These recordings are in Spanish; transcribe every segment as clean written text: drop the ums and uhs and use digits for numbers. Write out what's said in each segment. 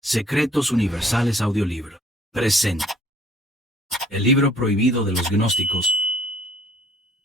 Secretos Universales Audiolibro. Presenta. El libro prohibido de los gnósticos.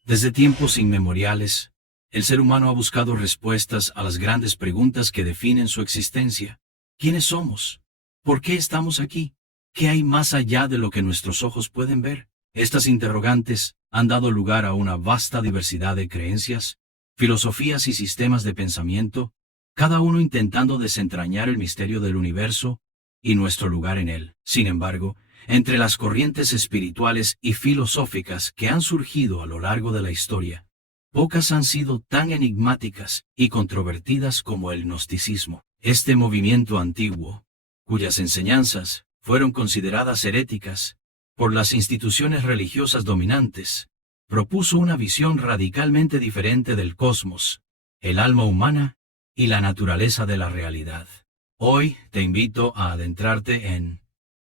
Desde tiempos inmemoriales, el ser humano ha buscado respuestas a las grandes preguntas que definen su existencia. ¿Quiénes somos? ¿Por qué estamos aquí? ¿Qué hay más allá de lo que nuestros ojos pueden ver? Estas interrogantes han dado lugar a una vasta diversidad de creencias, filosofías y sistemas de pensamiento, cada uno intentando desentrañar el misterio del universo y nuestro lugar en él. Sin embargo, entre las corrientes espirituales y filosóficas que han surgido a lo largo de la historia, pocas han sido tan enigmáticas y controvertidas como el gnosticismo. Este movimiento antiguo, cuyas enseñanzas fueron consideradas heréticas por las instituciones religiosas dominantes, propuso una visión radicalmente diferente del cosmos, el alma humana y la naturaleza de la realidad. Hoy te invito a adentrarte en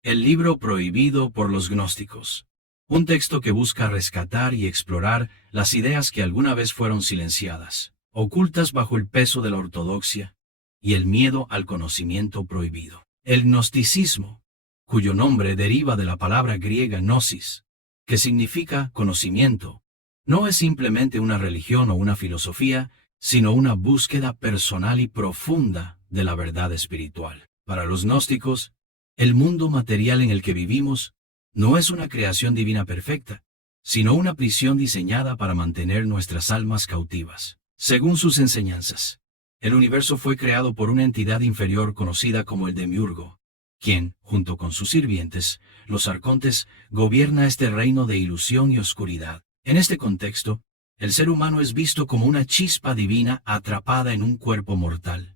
El libro prohibido por los gnósticos, un texto que busca rescatar y explorar las ideas que alguna vez fueron silenciadas, ocultas bajo el peso de la ortodoxia y el miedo al conocimiento prohibido. El gnosticismo, cuyo nombre deriva de la palabra griega gnosis, que significa conocimiento, no es simplemente una religión o una filosofía, sino una búsqueda personal y profunda de la verdad espiritual. Para los gnósticos, el mundo material en el que vivimos no es una creación divina perfecta, sino una prisión diseñada para mantener nuestras almas cautivas. Según sus enseñanzas, el universo fue creado por una entidad inferior conocida como el Demiurgo, quien, junto con sus sirvientes, los arcontes, gobierna este reino de ilusión y oscuridad. En este contexto, el ser humano es visto como una chispa divina atrapada en un cuerpo mortal,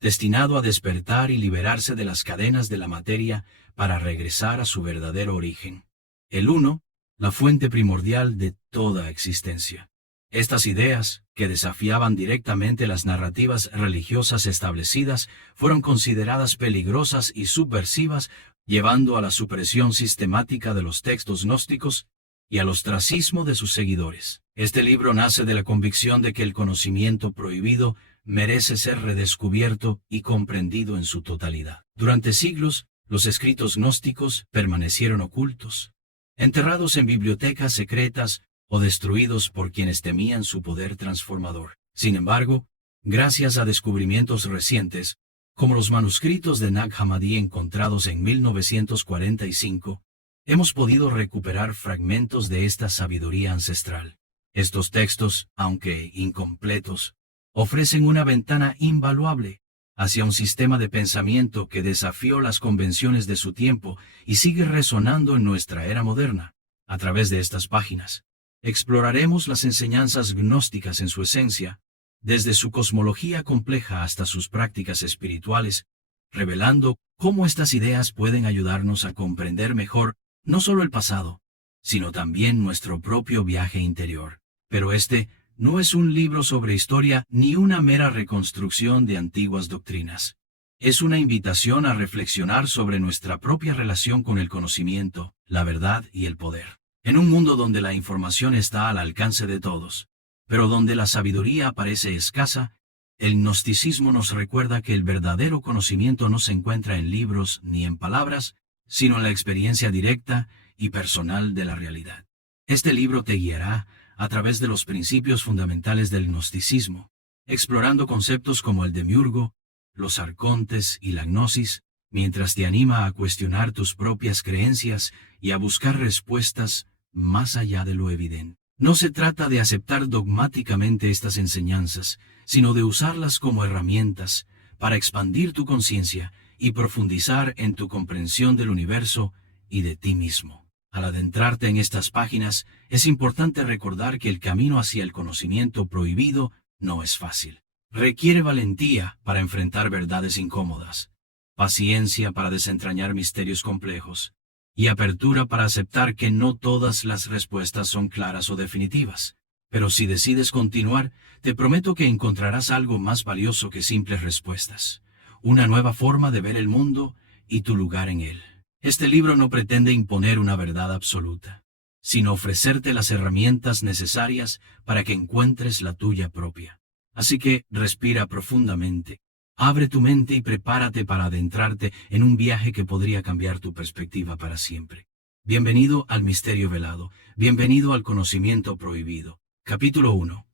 destinado a despertar y liberarse de las cadenas de la materia para regresar a su verdadero origen. El Uno, la fuente primordial de toda existencia. Estas ideas, que desafiaban directamente las narrativas religiosas establecidas, fueron consideradas peligrosas y subversivas, llevando a la supresión sistemática de los textos gnósticos y al ostracismo de sus seguidores. Este libro nace de la convicción de que el conocimiento prohibido merece ser redescubierto y comprendido en su totalidad. Durante siglos, los escritos gnósticos permanecieron ocultos, enterrados en bibliotecas secretas o destruidos por quienes temían su poder transformador. Sin embargo, gracias a descubrimientos recientes, como los manuscritos de Nag Hammadi encontrados en 1945, hemos podido recuperar fragmentos de esta sabiduría ancestral. Estos textos, aunque incompletos, ofrecen una ventana invaluable hacia un sistema de pensamiento que desafió las convenciones de su tiempo y sigue resonando en nuestra era moderna. A través de estas páginas, exploraremos las enseñanzas gnósticas en su esencia, desde su cosmología compleja hasta sus prácticas espirituales, revelando cómo estas ideas pueden ayudarnos a comprender mejor no solo el pasado, sino también nuestro propio viaje interior. Pero este no es un libro sobre historia ni una mera reconstrucción de antiguas doctrinas. Es una invitación a reflexionar sobre nuestra propia relación con el conocimiento, la verdad y el poder. En un mundo donde la información está al alcance de todos, pero donde la sabiduría parece escasa, el gnosticismo nos recuerda que el verdadero conocimiento no se encuentra en libros ni en palabras, sino en la experiencia directa y personal de la realidad. Este libro te guiará a través de los principios fundamentales del gnosticismo, explorando conceptos como el demiurgo, los arcontes y la gnosis, mientras te anima a cuestionar tus propias creencias y a buscar respuestas más allá de lo evidente. No se trata de aceptar dogmáticamente estas enseñanzas, sino de usarlas como herramientas para expandir tu conciencia y profundizar en tu comprensión del universo y de ti mismo. Al adentrarte en estas páginas, es importante recordar que el camino hacia el conocimiento prohibido no es fácil. Requiere valentía para enfrentar verdades incómodas, paciencia para desentrañar misterios complejos, y apertura para aceptar que no todas las respuestas son claras o definitivas. Pero si decides continuar, te prometo que encontrarás algo más valioso que simples respuestas, una nueva forma de ver el mundo y tu lugar en él. Este libro no pretende imponer una verdad absoluta, sino ofrecerte las herramientas necesarias para que encuentres la tuya propia. Así que respira profundamente, Abre tu mente y prepárate para adentrarte en un viaje que podría cambiar tu perspectiva para siempre. Bienvenido al Misterio Velado, bienvenido al Conocimiento Prohibido. Capítulo 1.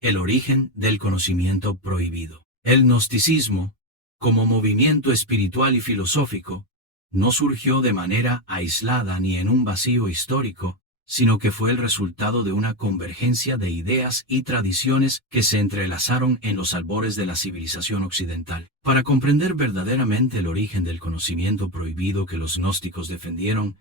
El origen del conocimiento prohibido. El gnosticismo, como movimiento espiritual y filosófico, no surgió de manera aislada ni en un vacío histórico, sino que fue el resultado de una convergencia de ideas y tradiciones que se entrelazaron en los albores de la civilización occidental. Para comprender verdaderamente el origen del conocimiento prohibido que los gnósticos defendieron,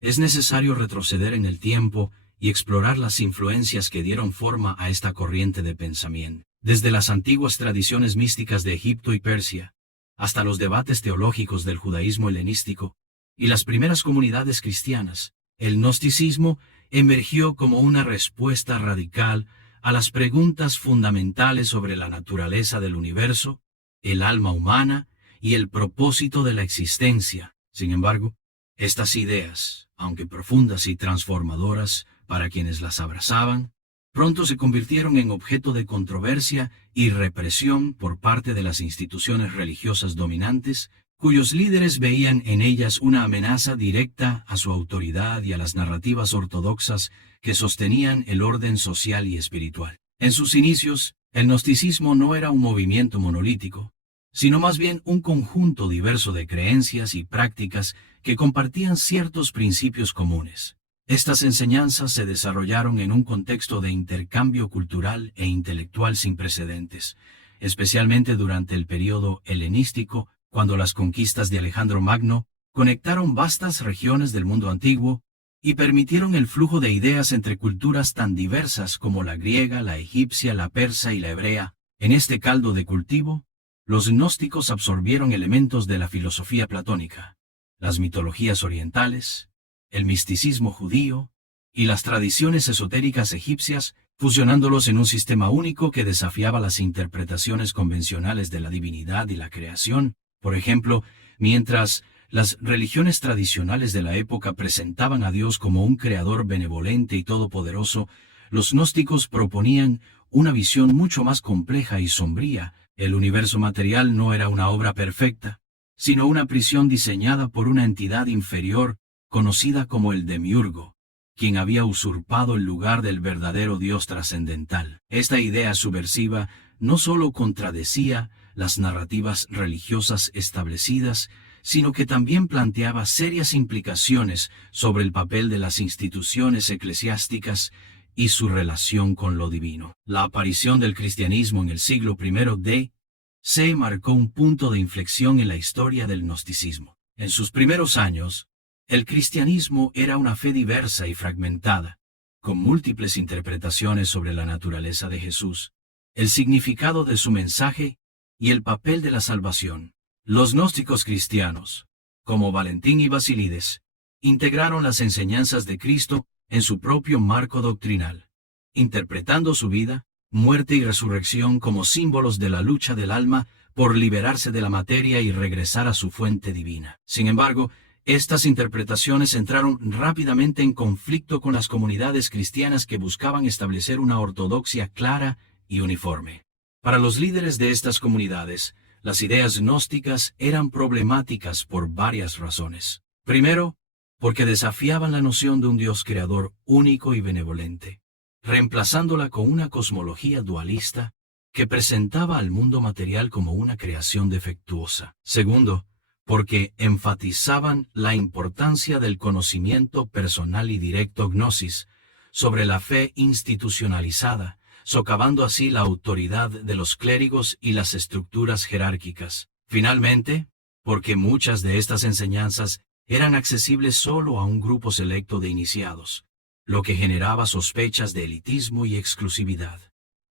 es necesario retroceder en el tiempo y explorar las influencias que dieron forma a esta corriente de pensamiento. Desde las antiguas tradiciones místicas de Egipto y Persia, hasta los debates teológicos del judaísmo helenístico y las primeras comunidades cristianas, el gnosticismo emergió como una respuesta radical a las preguntas fundamentales sobre la naturaleza del universo, el alma humana y el propósito de la existencia. Sin embargo, estas ideas, aunque profundas y transformadoras para quienes las abrazaban, pronto se convirtieron en objeto de controversia y represión por parte de las instituciones religiosas dominantes, cuyos líderes veían en ellas una amenaza directa a su autoridad y a las narrativas ortodoxas que sostenían el orden social y espiritual. En sus inicios, el gnosticismo no era un movimiento monolítico, sino más bien un conjunto diverso de creencias y prácticas que compartían ciertos principios comunes. Estas enseñanzas se desarrollaron en un contexto de intercambio cultural e intelectual sin precedentes, especialmente durante el período helenístico, cuando las conquistas de Alejandro Magno conectaron vastas regiones del mundo antiguo y permitieron el flujo de ideas entre culturas tan diversas como la griega, la egipcia, la persa y la hebrea. En este caldo de cultivo, los gnósticos absorbieron elementos de la filosofía platónica, las mitologías orientales, el misticismo judío y las tradiciones esotéricas egipcias, fusionándolos en un sistema único que desafiaba las interpretaciones convencionales de la divinidad y la creación. Por ejemplo, mientras las religiones tradicionales de la época presentaban a Dios como un creador benevolente y todopoderoso, los gnósticos proponían una visión mucho más compleja y sombría. El universo material no era una obra perfecta, sino una prisión diseñada por una entidad inferior, conocida como el Demiurgo, quien había usurpado el lugar del verdadero Dios trascendental. Esta idea subversiva no solo contradecía las narrativas religiosas establecidas, sino que también planteaba serias implicaciones sobre el papel de las instituciones eclesiásticas y su relación con lo divino. La aparición del cristianismo en el siglo I d.C. marcó un punto de inflexión en la historia del gnosticismo. En sus primeros años, el cristianismo era una fe diversa y fragmentada, con múltiples interpretaciones sobre la naturaleza de Jesús, el significado de su mensaje y el papel de la salvación. Los gnósticos cristianos, como Valentín y Basílides, integraron las enseñanzas de Cristo en su propio marco doctrinal, interpretando su vida, muerte y resurrección como símbolos de la lucha del alma por liberarse de la materia y regresar a su fuente divina. Sin embargo, estas interpretaciones entraron rápidamente en conflicto con las comunidades cristianas que buscaban establecer una ortodoxia clara y uniforme. Para los líderes de estas comunidades, las ideas gnósticas eran problemáticas por varias razones. Primero, porque desafiaban la noción de un Dios creador único y benevolente, reemplazándola con una cosmología dualista que presentaba al mundo material como una creación defectuosa. Segundo, porque enfatizaban la importancia del conocimiento personal y directo gnosis sobre la fe institucionalizada, socavando así la autoridad de los clérigos y las estructuras jerárquicas. Finalmente, porque muchas de estas enseñanzas eran accesibles solo a un grupo selecto de iniciados, lo que generaba sospechas de elitismo y exclusividad.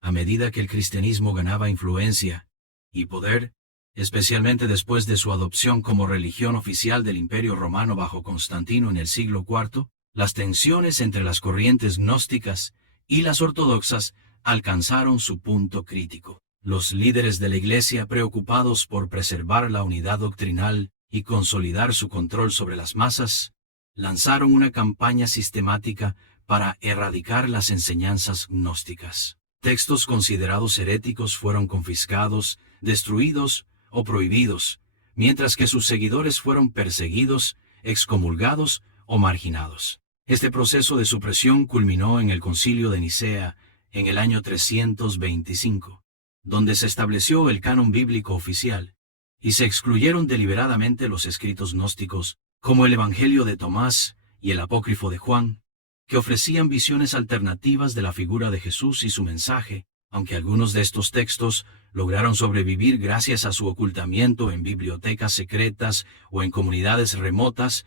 A medida que el cristianismo ganaba influencia y poder, especialmente después de su adopción como religión oficial del Imperio Romano bajo Constantino en el siglo IV, las tensiones entre las corrientes gnósticas y las ortodoxas alcanzaron su punto crítico. Los líderes de la Iglesia, preocupados por preservar la unidad doctrinal y consolidar su control sobre las masas, lanzaron una campaña sistemática para erradicar las enseñanzas gnósticas. Textos considerados heréticos fueron confiscados, destruidos o prohibidos, mientras que sus seguidores fueron perseguidos, excomulgados o marginados. Este proceso de supresión culminó en el Concilio de Nicea en el año 325, donde se estableció el canon bíblico oficial, y se excluyeron deliberadamente los escritos gnósticos, como el Evangelio de Tomás y el Apócrifo de Juan, que ofrecían visiones alternativas de la figura de Jesús y su mensaje, aunque algunos de estos textos lograron sobrevivir gracias a su ocultamiento en bibliotecas secretas o en comunidades remotas.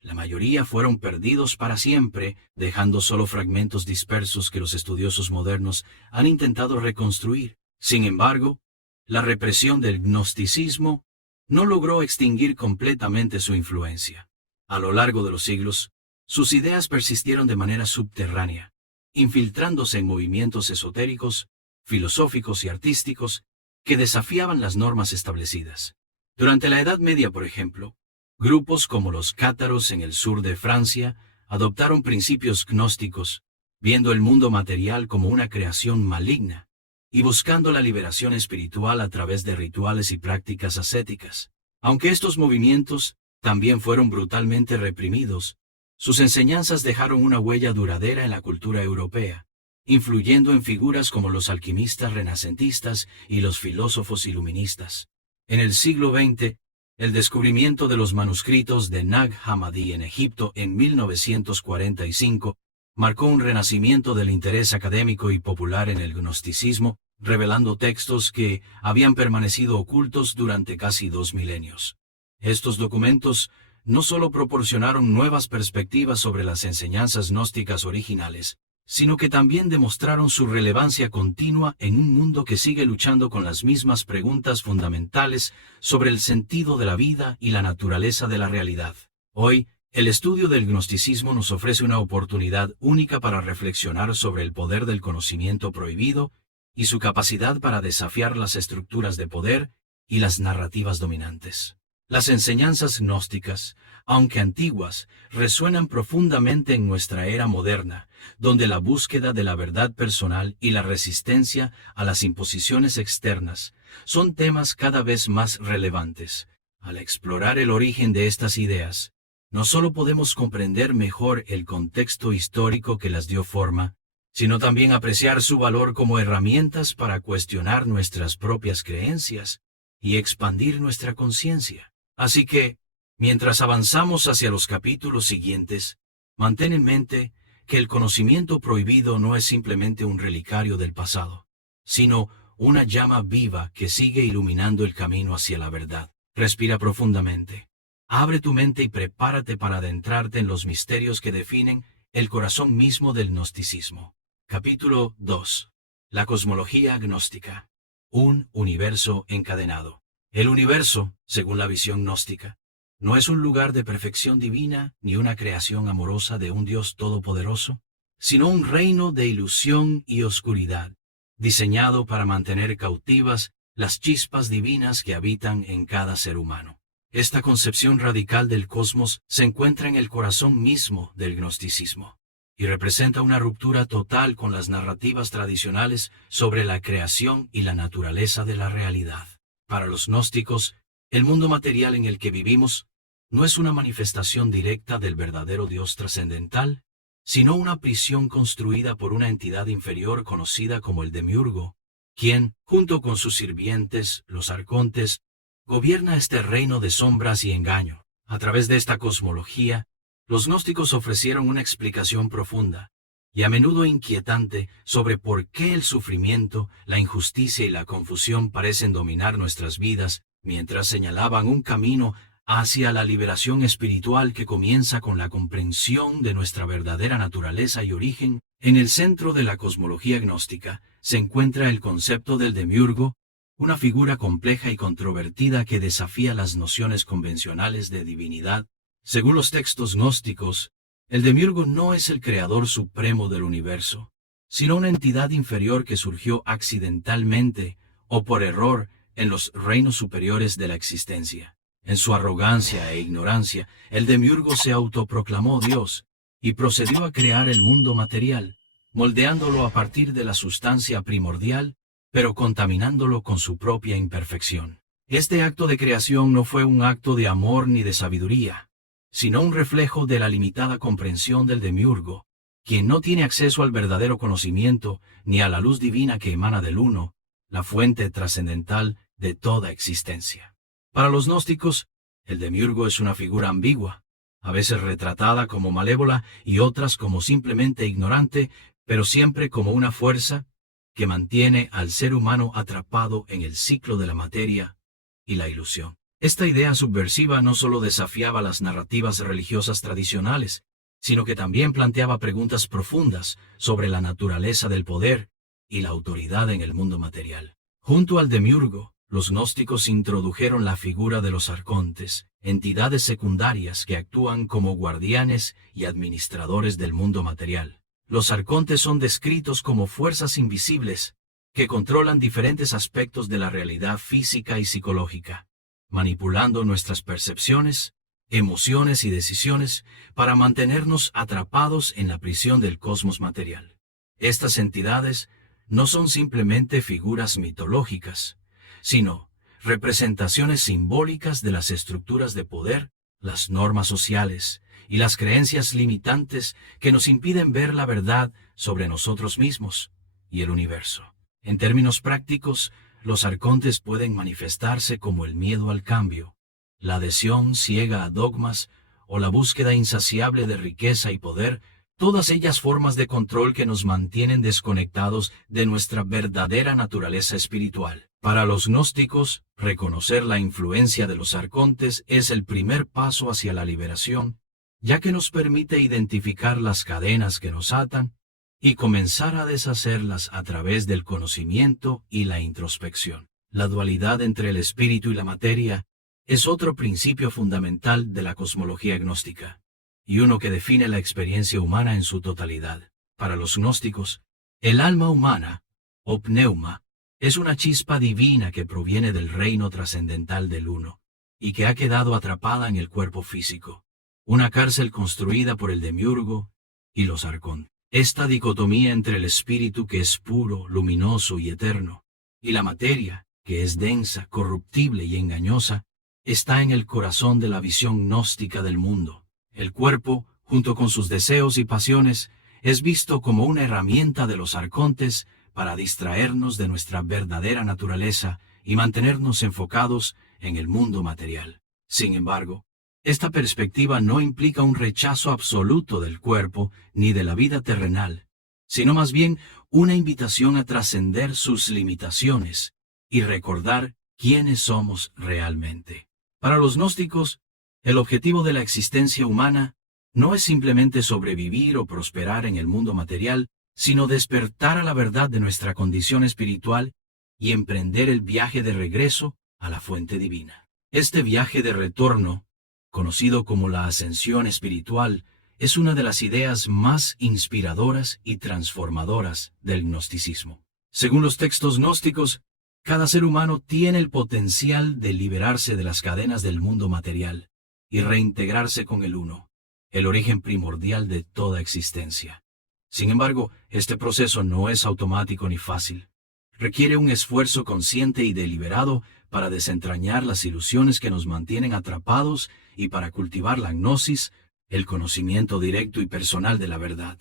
La mayoría fueron perdidos para siempre, dejando solo fragmentos dispersos que los estudiosos modernos han intentado reconstruir. Sin embargo, la represión del gnosticismo no logró extinguir completamente su influencia. A lo largo de los siglos, sus ideas persistieron de manera subterránea, infiltrándose en movimientos esotéricos, filosóficos y artísticos que desafiaban las normas establecidas. Durante la Edad Media, por ejemplo, grupos como los cátaros en el sur de Francia adoptaron principios gnósticos, viendo el mundo material como una creación maligna y buscando la liberación espiritual a través de rituales y prácticas ascéticas. Aunque estos movimientos también fueron brutalmente reprimidos, sus enseñanzas dejaron una huella duradera en la cultura europea, influyendo en figuras como los alquimistas renacentistas y los filósofos iluministas. En el siglo XX, el descubrimiento de los manuscritos de Nag Hammadi en Egipto en 1945 marcó un renacimiento del interés académico y popular en el gnosticismo, revelando textos que habían permanecido ocultos durante casi 2 milenios. Estos documentos no solo proporcionaron nuevas perspectivas sobre las enseñanzas gnósticas originales, sino que también demostraron su relevancia continua en un mundo que sigue luchando con las mismas preguntas fundamentales sobre el sentido de la vida y la naturaleza de la realidad. Hoy, el estudio del gnosticismo nos ofrece una oportunidad única para reflexionar sobre el poder del conocimiento prohibido y su capacidad para desafiar las estructuras de poder y las narrativas dominantes. Las enseñanzas gnósticas, aunque antiguas, resuenan profundamente en nuestra era moderna, donde la búsqueda de la verdad personal y la resistencia a las imposiciones externas son temas cada vez más relevantes. Al explorar el origen de estas ideas, no solo podemos comprender mejor el contexto histórico que las dio forma, sino también apreciar su valor como herramientas para cuestionar nuestras propias creencias y expandir nuestra conciencia. Así que, mientras avanzamos hacia los capítulos siguientes, mantén en mente que el conocimiento prohibido no es simplemente un relicario del pasado, sino una llama viva que sigue iluminando el camino hacia la verdad. Respira profundamente. Abre tu mente y prepárate para adentrarte en los misterios que definen el corazón mismo del gnosticismo. Capítulo 2. La cosmología gnóstica. Un universo encadenado. El universo, según la visión gnóstica, no es un lugar de perfección divina ni una creación amorosa de un Dios todopoderoso, sino un reino de ilusión y oscuridad, diseñado para mantener cautivas las chispas divinas que habitan en cada ser humano. Esta concepción radical del cosmos se encuentra en el corazón mismo del gnosticismo, y representa una ruptura total con las narrativas tradicionales sobre la creación y la naturaleza de la realidad. Para los gnósticos, el mundo material en el que vivimos no es una manifestación directa del verdadero Dios trascendental, sino una prisión construida por una entidad inferior conocida como el Demiurgo, quien, junto con sus sirvientes, los arcontes, gobierna este reino de sombras y engaño. A través de esta cosmología, los gnósticos ofrecieron una explicación profunda y a menudo inquietante sobre por qué el sufrimiento, la injusticia y la confusión parecen dominar nuestras vidas, mientras señalaban un camino hacia la liberación espiritual que comienza con la comprensión de nuestra verdadera naturaleza y origen. En el centro de la cosmología gnóstica se encuentra el concepto del Demiurgo, una figura compleja y controvertida que desafía las nociones convencionales de divinidad. Según los textos gnósticos, el Demiurgo no es el creador supremo del universo, sino una entidad inferior que surgió accidentalmente o por error en los reinos superiores de la existencia. En su arrogancia e ignorancia, el Demiurgo se autoproclamó Dios y procedió a crear el mundo material, moldeándolo a partir de la sustancia primordial, pero contaminándolo con su propia imperfección. Este acto de creación no fue un acto de amor ni de sabiduría, sino un reflejo de la limitada comprensión del demiurgo, quien no tiene acceso al verdadero conocimiento ni a la luz divina que emana del Uno, la fuente trascendental de toda existencia. Para los gnósticos, el demiurgo es una figura ambigua, a veces retratada como malévola y otras como simplemente ignorante, pero siempre como una fuerza que mantiene al ser humano atrapado en el ciclo de la materia y la ilusión. Esta idea subversiva no solo desafiaba las narrativas religiosas tradicionales, sino que también planteaba preguntas profundas sobre la naturaleza del poder y la autoridad en el mundo material. Junto al demiurgo, los gnósticos introdujeron la figura de los arcontes, entidades secundarias que actúan como guardianes y administradores del mundo material. Los arcontes son descritos como fuerzas invisibles que controlan diferentes aspectos de la realidad física y psicológica, manipulando nuestras percepciones, emociones y decisiones para mantenernos atrapados en la prisión del cosmos material. Estas entidades no son simplemente figuras mitológicas, sino representaciones simbólicas de las estructuras de poder, las normas sociales y las creencias limitantes que nos impiden ver la verdad sobre nosotros mismos y el universo. En términos prácticos, los arcontes pueden manifestarse como el miedo al cambio, la adhesión ciega a dogmas o la búsqueda insaciable de riqueza y poder, todas ellas formas de control que nos mantienen desconectados de nuestra verdadera naturaleza espiritual. Para los gnósticos, reconocer la influencia de los arcontes es el primer paso hacia la liberación, ya que nos permite identificar las cadenas que nos atan y comenzar a deshacerlas a través del conocimiento y la introspección. La dualidad entre el espíritu y la materia es otro principio fundamental de la cosmología gnóstica, y uno que define la experiencia humana en su totalidad. Para los gnósticos, el alma humana, o pneuma, es una chispa divina que proviene del reino trascendental del Uno, y que ha quedado atrapada en el cuerpo físico, una cárcel construida por el demiurgo y los arcontes. Esta dicotomía entre el espíritu, que es puro, luminoso y eterno, y la materia, que es densa, corruptible y engañosa, está en el corazón de la visión gnóstica del mundo. El cuerpo, junto con sus deseos y pasiones, es visto como una herramienta de los arcontes para distraernos de nuestra verdadera naturaleza y mantenernos enfocados en el mundo material. Sin embargo, esta perspectiva no implica un rechazo absoluto del cuerpo ni de la vida terrenal, sino más bien una invitación a trascender sus limitaciones y recordar quiénes somos realmente. Para los gnósticos, el objetivo de la existencia humana no es simplemente sobrevivir o prosperar en el mundo material, sino despertar a la verdad de nuestra condición espiritual y emprender el viaje de regreso a la fuente divina. Este viaje de retorno, conocido como la ascensión espiritual, es una de las ideas más inspiradoras y transformadoras del gnosticismo. Según los textos gnósticos, cada ser humano tiene el potencial de liberarse de las cadenas del mundo material y reintegrarse con el Uno, el origen primordial de toda existencia. Sin embargo, este proceso no es automático ni fácil. Requiere un esfuerzo consciente y deliberado para desentrañar las ilusiones que nos mantienen atrapados y para cultivar la gnosis, el conocimiento directo y personal de la verdad.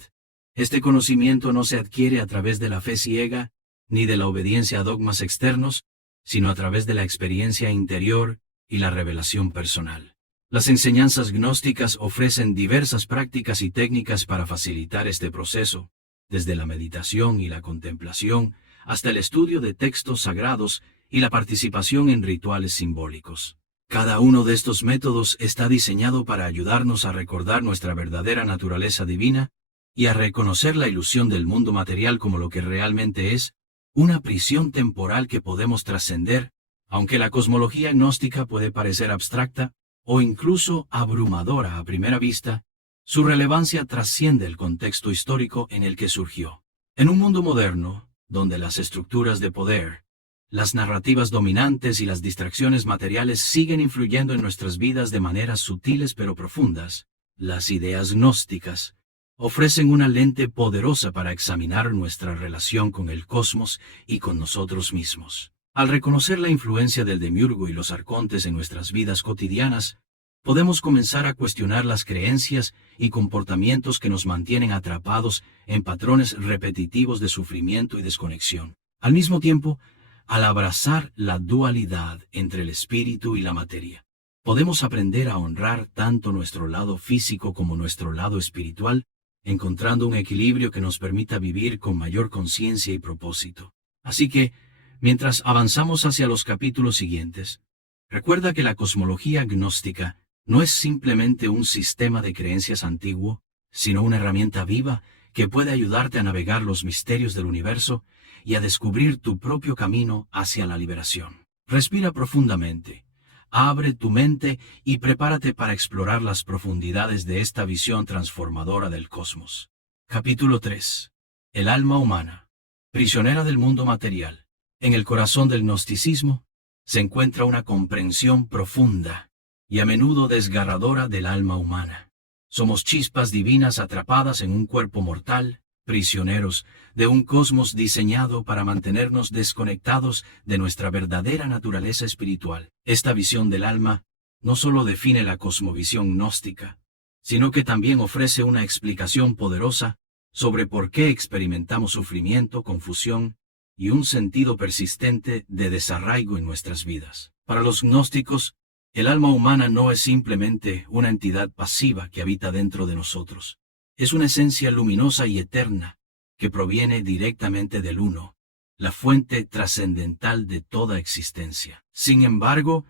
Este conocimiento no se adquiere a través de la fe ciega ni de la obediencia a dogmas externos, sino a través de la experiencia interior y la revelación personal. Las enseñanzas gnósticas ofrecen diversas prácticas y técnicas para facilitar este proceso, desde la meditación y la contemplación hasta el estudio de textos sagrados y la participación en rituales simbólicos. Cada uno de estos métodos está diseñado para ayudarnos a recordar nuestra verdadera naturaleza divina y a reconocer la ilusión del mundo material como lo que realmente es, una prisión temporal que podemos trascender, aunque la cosmología gnóstica puede parecer abstracta o incluso abrumadora a primera vista, su relevancia trasciende el contexto histórico en el que surgió. En un mundo moderno, donde las estructuras de poder, las narrativas dominantes y las distracciones materiales siguen influyendo en nuestras vidas de maneras sutiles pero profundas, las ideas gnósticas ofrecen una lente poderosa para examinar nuestra relación con el cosmos y con nosotros mismos. Al reconocer la influencia del demiurgo y los arcontes en nuestras vidas cotidianas, podemos comenzar a cuestionar las creencias y comportamientos que nos mantienen atrapados en patrones repetitivos de sufrimiento y desconexión. Al mismo tiempo, al abrazar la dualidad entre el espíritu y la materia, podemos aprender a honrar tanto nuestro lado físico como nuestro lado espiritual, encontrando un equilibrio que nos permita vivir con mayor conciencia y propósito. Así que, mientras avanzamos hacia los capítulos siguientes, recuerda que la cosmología gnóstica no es simplemente un sistema de creencias antiguo, sino una herramienta viva que puede ayudarte a navegar los misterios del universo y a descubrir tu propio camino hacia la liberación. Respira profundamente, abre tu mente y prepárate para explorar las profundidades de esta visión transformadora del cosmos. Capítulo 3. El alma humana, prisionera del mundo material. En el corazón del gnosticismo se encuentra una comprensión profunda y a menudo desgarradora del alma humana. Somos chispas divinas atrapadas en un cuerpo mortal, prisioneros de un cosmos diseñado para mantenernos desconectados de nuestra verdadera naturaleza espiritual. Esta visión del alma no solo define la cosmovisión gnóstica, sino que también ofrece una explicación poderosa sobre por qué experimentamos sufrimiento, confusión y un sentido persistente de desarraigo en nuestras vidas. Para los gnósticos, el alma humana no es simplemente una entidad pasiva que habita dentro de nosotros. Es una esencia luminosa y eterna que proviene directamente del Uno, la fuente trascendental de toda existencia. Sin embargo,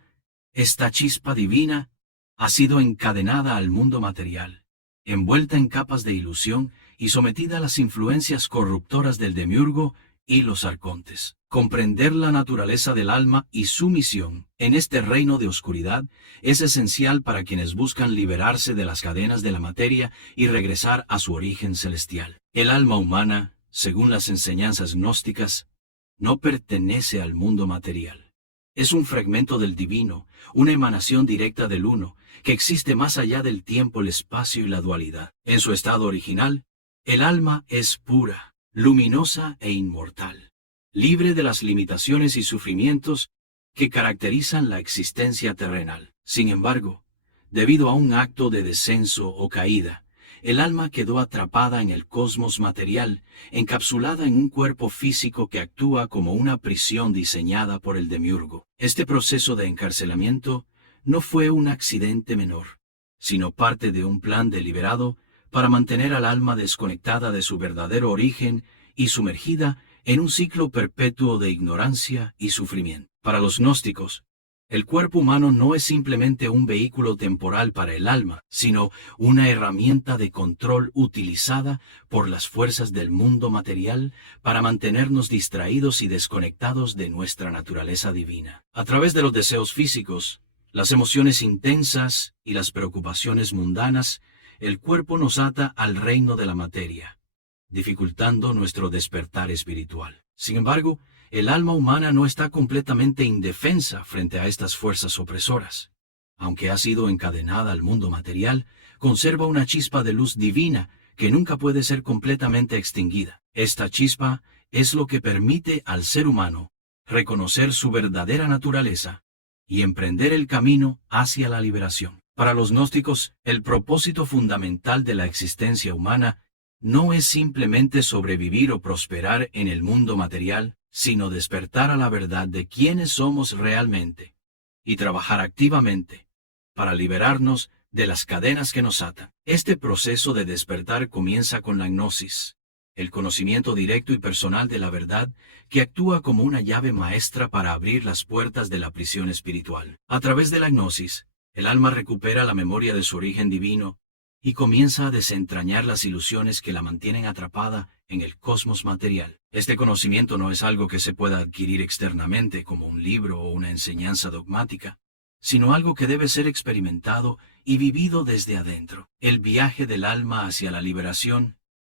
esta chispa divina ha sido encadenada al mundo material, envuelta en capas de ilusión y sometida a las influencias corruptoras del demiurgo y los arcontes. Comprender la naturaleza del alma y su misión en este reino de oscuridad es esencial para quienes buscan liberarse de las cadenas de la materia y regresar a su origen celestial. El alma humana, según las enseñanzas gnósticas, no pertenece al mundo material. Es un fragmento del divino, una emanación directa del Uno, que existe más allá del tiempo, el espacio y la dualidad. En su estado original, el alma es pura, luminosa e inmortal, libre de las limitaciones y sufrimientos que caracterizan la existencia terrenal. Sin embargo, debido a un acto de descenso o caída, el alma quedó atrapada en el cosmos material, encapsulada en un cuerpo físico que actúa como una prisión diseñada por el demiurgo. Este proceso de encarcelamiento no fue un accidente menor, sino parte de un plan deliberado para mantener al alma desconectada de su verdadero origen y sumergida en un ciclo perpetuo de ignorancia y sufrimiento. Para los gnósticos, el cuerpo humano no es simplemente un vehículo temporal para el alma, sino una herramienta de control utilizada por las fuerzas del mundo material para mantenernos distraídos y desconectados de nuestra naturaleza divina. A través de los deseos físicos, las emociones intensas y las preocupaciones mundanas, el cuerpo nos ata al reino de la materia, dificultando nuestro despertar espiritual. Sin embargo, el alma humana no está completamente indefensa frente a estas fuerzas opresoras. Aunque ha sido encadenada al mundo material, conserva una chispa de luz divina que nunca puede ser completamente extinguida. Esta chispa es lo que permite al ser humano reconocer su verdadera naturaleza y emprender el camino hacia la liberación. Para los gnósticos, el propósito fundamental de la existencia humana no es simplemente sobrevivir o prosperar en el mundo material, sino despertar a la verdad de quiénes somos realmente y trabajar activamente para liberarnos de las cadenas que nos atan. Este proceso de despertar comienza con la gnosis, el conocimiento directo y personal de la verdad que actúa como una llave maestra para abrir las puertas de la prisión espiritual. A través de la gnosis, el alma recupera la memoria de su origen divino y comienza a desentrañar las ilusiones que la mantienen atrapada en el cosmos material. Este conocimiento no es algo que se pueda adquirir externamente como un libro o una enseñanza dogmática, sino algo que debe ser experimentado y vivido desde adentro. El viaje del alma hacia la liberación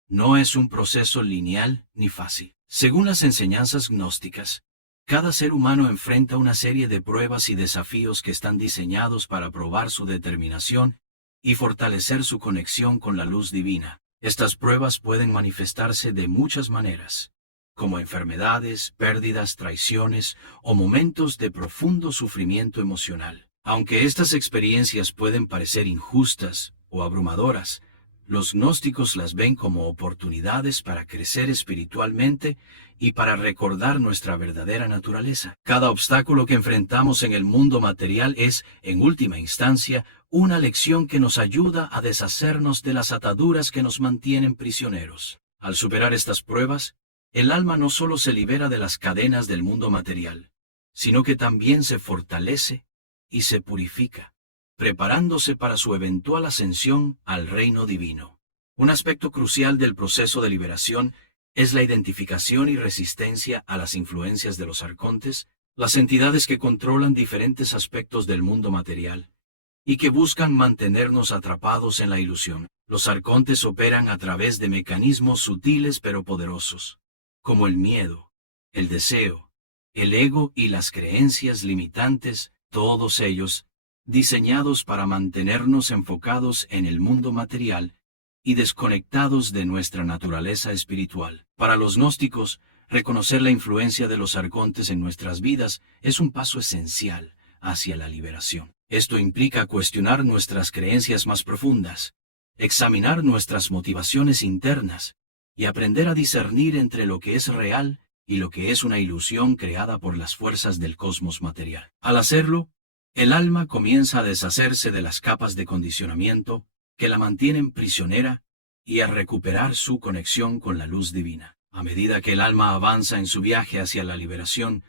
no es un proceso lineal ni fácil. Según las enseñanzas gnósticas, cada ser humano enfrenta una serie de pruebas y desafíos que están diseñados para probar su determinación y fortalecer su conexión con la luz divina. Estas pruebas pueden manifestarse de muchas maneras, como enfermedades, pérdidas, traiciones o momentos de profundo sufrimiento emocional. Aunque estas experiencias pueden parecer injustas o abrumadoras, los gnósticos las ven como oportunidades para crecer espiritualmente y para recordar nuestra verdadera naturaleza. Cada obstáculo que enfrentamos en el mundo material es, en última instancia, una lección que nos ayuda a deshacernos de las ataduras que nos mantienen prisioneros. Al superar estas pruebas, el alma no solo se libera de las cadenas del mundo material, sino que también se fortalece y se purifica, preparándose para su eventual ascensión al reino divino. Un aspecto crucial del proceso de liberación es la identificación y resistencia a las influencias de los arcontes, las entidades que controlan diferentes aspectos del mundo material y que buscan mantenernos atrapados en la ilusión. Los arcontes operan a través de mecanismos sutiles pero poderosos, como el miedo, el deseo, el ego y las creencias limitantes, todos ellos diseñados para mantenernos enfocados en el mundo material y desconectados de nuestra naturaleza espiritual. Para los gnósticos, reconocer la influencia de los arcontes en nuestras vidas es un paso esencial hacia la liberación. Esto implica cuestionar nuestras creencias más profundas, examinar nuestras motivaciones internas y aprender a discernir entre lo que es real y lo que es una ilusión creada por las fuerzas del cosmos material. Al hacerlo, el alma comienza a deshacerse de las capas de condicionamiento que la mantienen prisionera y a recuperar su conexión con la luz divina. A medida que el alma avanza en su viaje hacia la liberación,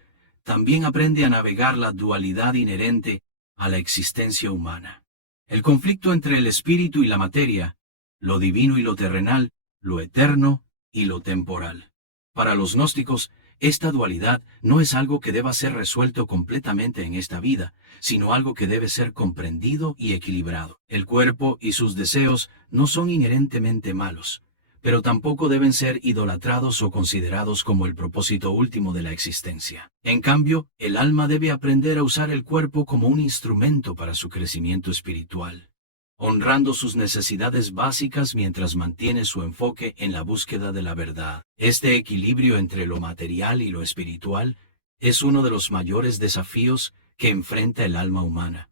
también aprende a navegar la dualidad inherente a la existencia humana. El conflicto entre el espíritu y la materia, lo divino y lo terrenal, lo eterno y lo temporal. Para los gnósticos, esta dualidad no es algo que deba ser resuelto completamente en esta vida, sino algo que debe ser comprendido y equilibrado. El cuerpo y sus deseos no son inherentemente malos, pero tampoco deben ser idolatrados o considerados como el propósito último de la existencia. En cambio, el alma debe aprender a usar el cuerpo como un instrumento para su crecimiento espiritual, honrando sus necesidades básicas mientras mantiene su enfoque en la búsqueda de la verdad. Este equilibrio entre lo material y lo espiritual es uno de los mayores desafíos que enfrenta el alma humana,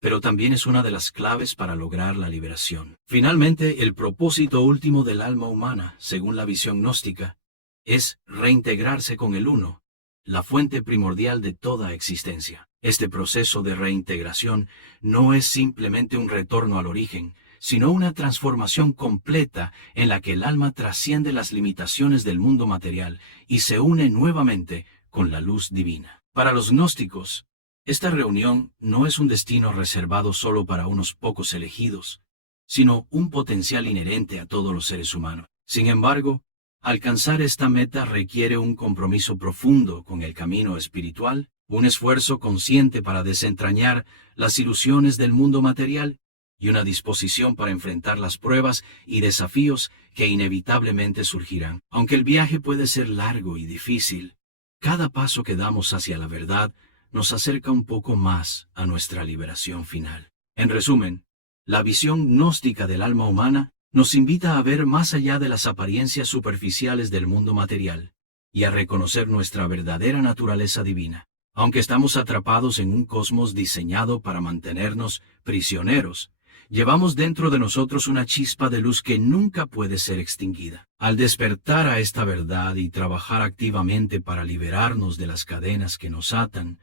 pero también es una de las claves para lograr la liberación. Finalmente, el propósito último del alma humana, según la visión gnóstica, es reintegrarse con el Uno, la fuente primordial de toda existencia. Este proceso de reintegración no es simplemente un retorno al origen, sino una transformación completa en la que el alma trasciende las limitaciones del mundo material y se une nuevamente con la luz divina. Para los gnósticos, esta reunión no es un destino reservado solo para unos pocos elegidos, sino un potencial inherente a todos los seres humanos. Sin embargo, alcanzar esta meta requiere un compromiso profundo con el camino espiritual, un esfuerzo consciente para desentrañar las ilusiones del mundo material y una disposición para enfrentar las pruebas y desafíos que inevitablemente surgirán. Aunque el viaje puede ser largo y difícil, cada paso que damos hacia la verdad nos acerca un poco más a nuestra liberación final. En resumen, la visión gnóstica del alma humana nos invita a ver más allá de las apariencias superficiales del mundo material y a reconocer nuestra verdadera naturaleza divina. Aunque estamos atrapados en un cosmos diseñado para mantenernos prisioneros, llevamos dentro de nosotros una chispa de luz que nunca puede ser extinguida. Al despertar a esta verdad y trabajar activamente para liberarnos de las cadenas que nos atan,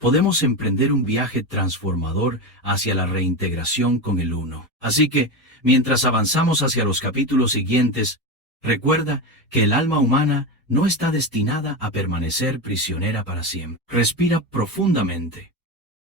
podemos emprender un viaje transformador hacia la reintegración con el Uno. Así que, mientras avanzamos hacia los capítulos siguientes, recuerda que el alma humana no está destinada a permanecer prisionera para siempre. Respira profundamente,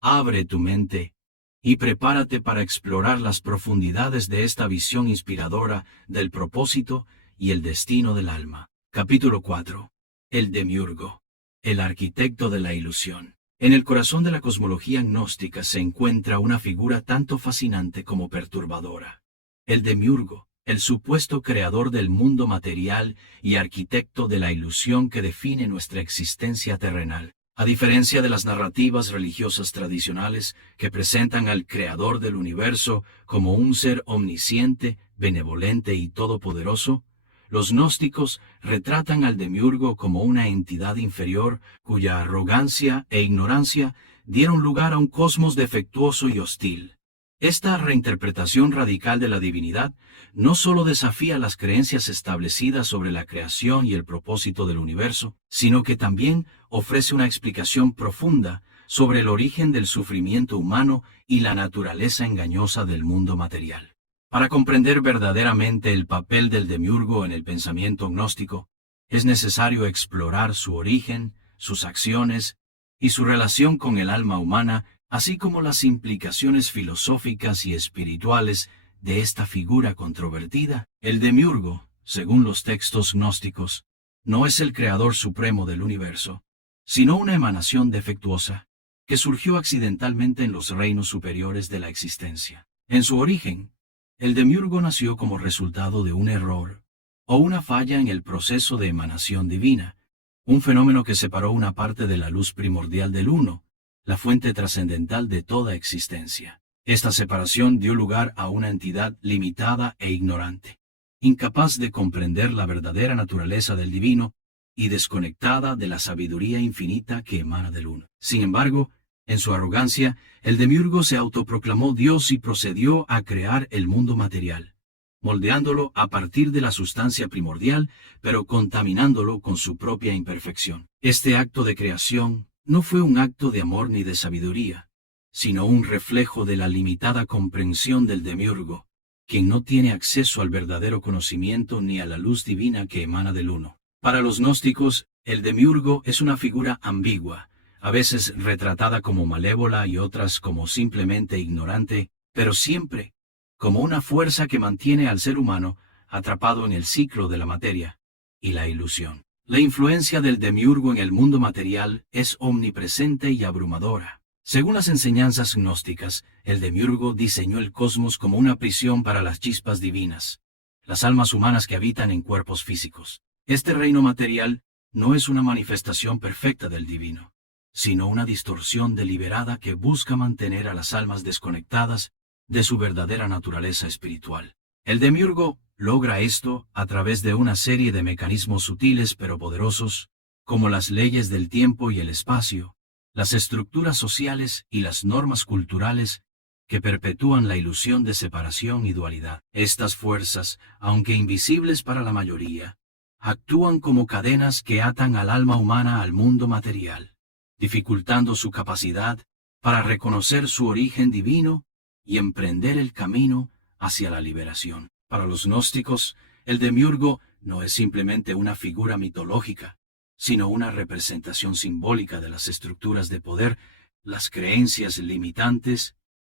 abre tu mente y prepárate para explorar las profundidades de esta visión inspiradora del propósito y el destino del alma. Capítulo 4. El Demiurgo, el arquitecto de la ilusión. En el corazón de la cosmología gnóstica se encuentra una figura tanto fascinante como perturbadora. El Demiurgo, el supuesto creador del mundo material y arquitecto de la ilusión que define nuestra existencia terrenal. A diferencia de las narrativas religiosas tradicionales que presentan al creador del universo como un ser omnisciente, benevolente y todopoderoso, Los gnósticos retratan al demiurgo como una entidad inferior cuya arrogancia e ignorancia dieron lugar a un cosmos defectuoso y hostil. Esta reinterpretación radical de la divinidad no solo desafía las creencias establecidas sobre la creación y el propósito del universo, sino que también ofrece una explicación profunda sobre el origen del sufrimiento humano y la naturaleza engañosa del mundo material. Para comprender verdaderamente el papel del demiurgo en el pensamiento gnóstico, es necesario explorar su origen, sus acciones y su relación con el alma humana, así como las implicaciones filosóficas y espirituales de esta figura controvertida. El demiurgo, según los textos gnósticos, no es el creador supremo del universo, sino una emanación defectuosa, que surgió accidentalmente en los reinos superiores de la existencia. En su origen, el demiurgo nació como resultado de un error o una falla en el proceso de emanación divina, un fenómeno que separó una parte de la luz primordial del Uno, la fuente trascendental de toda existencia. Esta separación dio lugar a una entidad limitada e ignorante, incapaz de comprender la verdadera naturaleza del divino y desconectada de la sabiduría infinita que emana del Uno. Sin embargo, en su arrogancia, el demiurgo se autoproclamó Dios y procedió a crear el mundo material, moldeándolo a partir de la sustancia primordial, pero contaminándolo con su propia imperfección. Este acto de creación no fue un acto de amor ni de sabiduría, sino un reflejo de la limitada comprensión del demiurgo, quien no tiene acceso al verdadero conocimiento ni a la luz divina que emana del Uno. Para los gnósticos, el demiurgo es una figura ambigua, a veces retratada como malévola y otras como simplemente ignorante, pero siempre como una fuerza que mantiene al ser humano atrapado en el ciclo de la materia y la ilusión. La influencia del demiurgo en el mundo material es omnipresente y abrumadora. Según las enseñanzas gnósticas, el demiurgo diseñó el cosmos como una prisión para las chispas divinas, las almas humanas que habitan en cuerpos físicos. Este reino material no es una manifestación perfecta del divino, sino una distorsión deliberada que busca mantener a las almas desconectadas de su verdadera naturaleza espiritual. El demiurgo logra esto a través de una serie de mecanismos sutiles pero poderosos, como las leyes del tiempo y el espacio, las estructuras sociales y las normas culturales que perpetúan la ilusión de separación y dualidad. Estas fuerzas, aunque invisibles para la mayoría, actúan como cadenas que atan al alma humana al mundo material, dificultando su capacidad para reconocer su origen divino y emprender el camino hacia la liberación. Para los gnósticos, el demiurgo no es simplemente una figura mitológica, sino una representación simbólica de las estructuras de poder, las creencias limitantes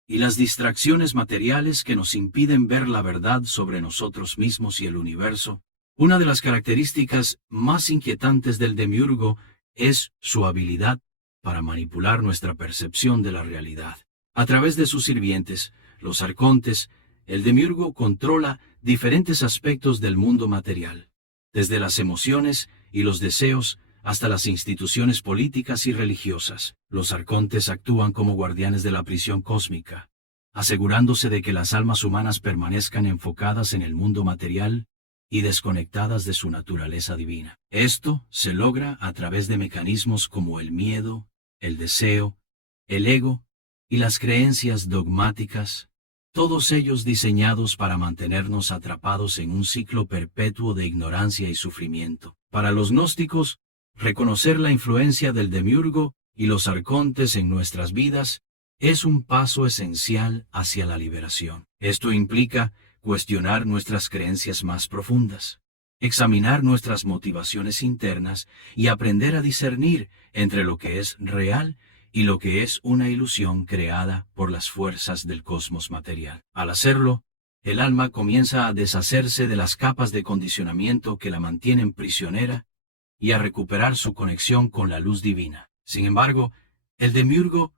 y las distracciones materiales que nos impiden ver la verdad sobre nosotros mismos y el universo. Una de las características más inquietantes del demiurgo es su habilidad para manipular nuestra percepción de la realidad. A través de sus sirvientes, los arcontes, el demiurgo controla diferentes aspectos del mundo material, desde las emociones y los deseos hasta las instituciones políticas y religiosas. Los arcontes actúan como guardianes de la prisión cósmica, asegurándose de que las almas humanas permanezcan enfocadas en el mundo material y desconectadas de su naturaleza divina. Esto se logra a través de mecanismos como el miedo, el deseo, el ego y las creencias dogmáticas, todos ellos diseñados para mantenernos atrapados en un ciclo perpetuo de ignorancia y sufrimiento. Para los gnósticos, reconocer la influencia del demiurgo y los arcontes en nuestras vidas es un paso esencial hacia la liberación. Esto implica cuestionar nuestras creencias más profundas, examinar nuestras motivaciones internas y aprender a discernir entre lo que es real y lo que es una ilusión creada por las fuerzas del cosmos material. Al hacerlo, el alma comienza a deshacerse de las capas de condicionamiento que la mantienen prisionera y a recuperar su conexión con la luz divina. Sin embargo, el demiurgo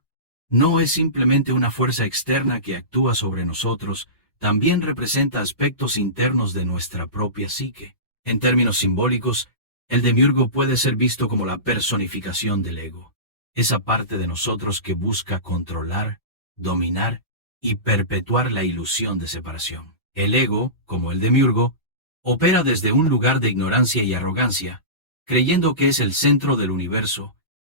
no es simplemente una fuerza externa que actúa sobre nosotros, también representa aspectos internos de nuestra propia psique. En términos simbólicos, el demiurgo puede ser visto como la personificación del ego, esa parte de nosotros que busca controlar, dominar y perpetuar la ilusión de separación. El ego, como el demiurgo, Opera desde un lugar de ignorancia y arrogancia, creyendo que es el centro del universo,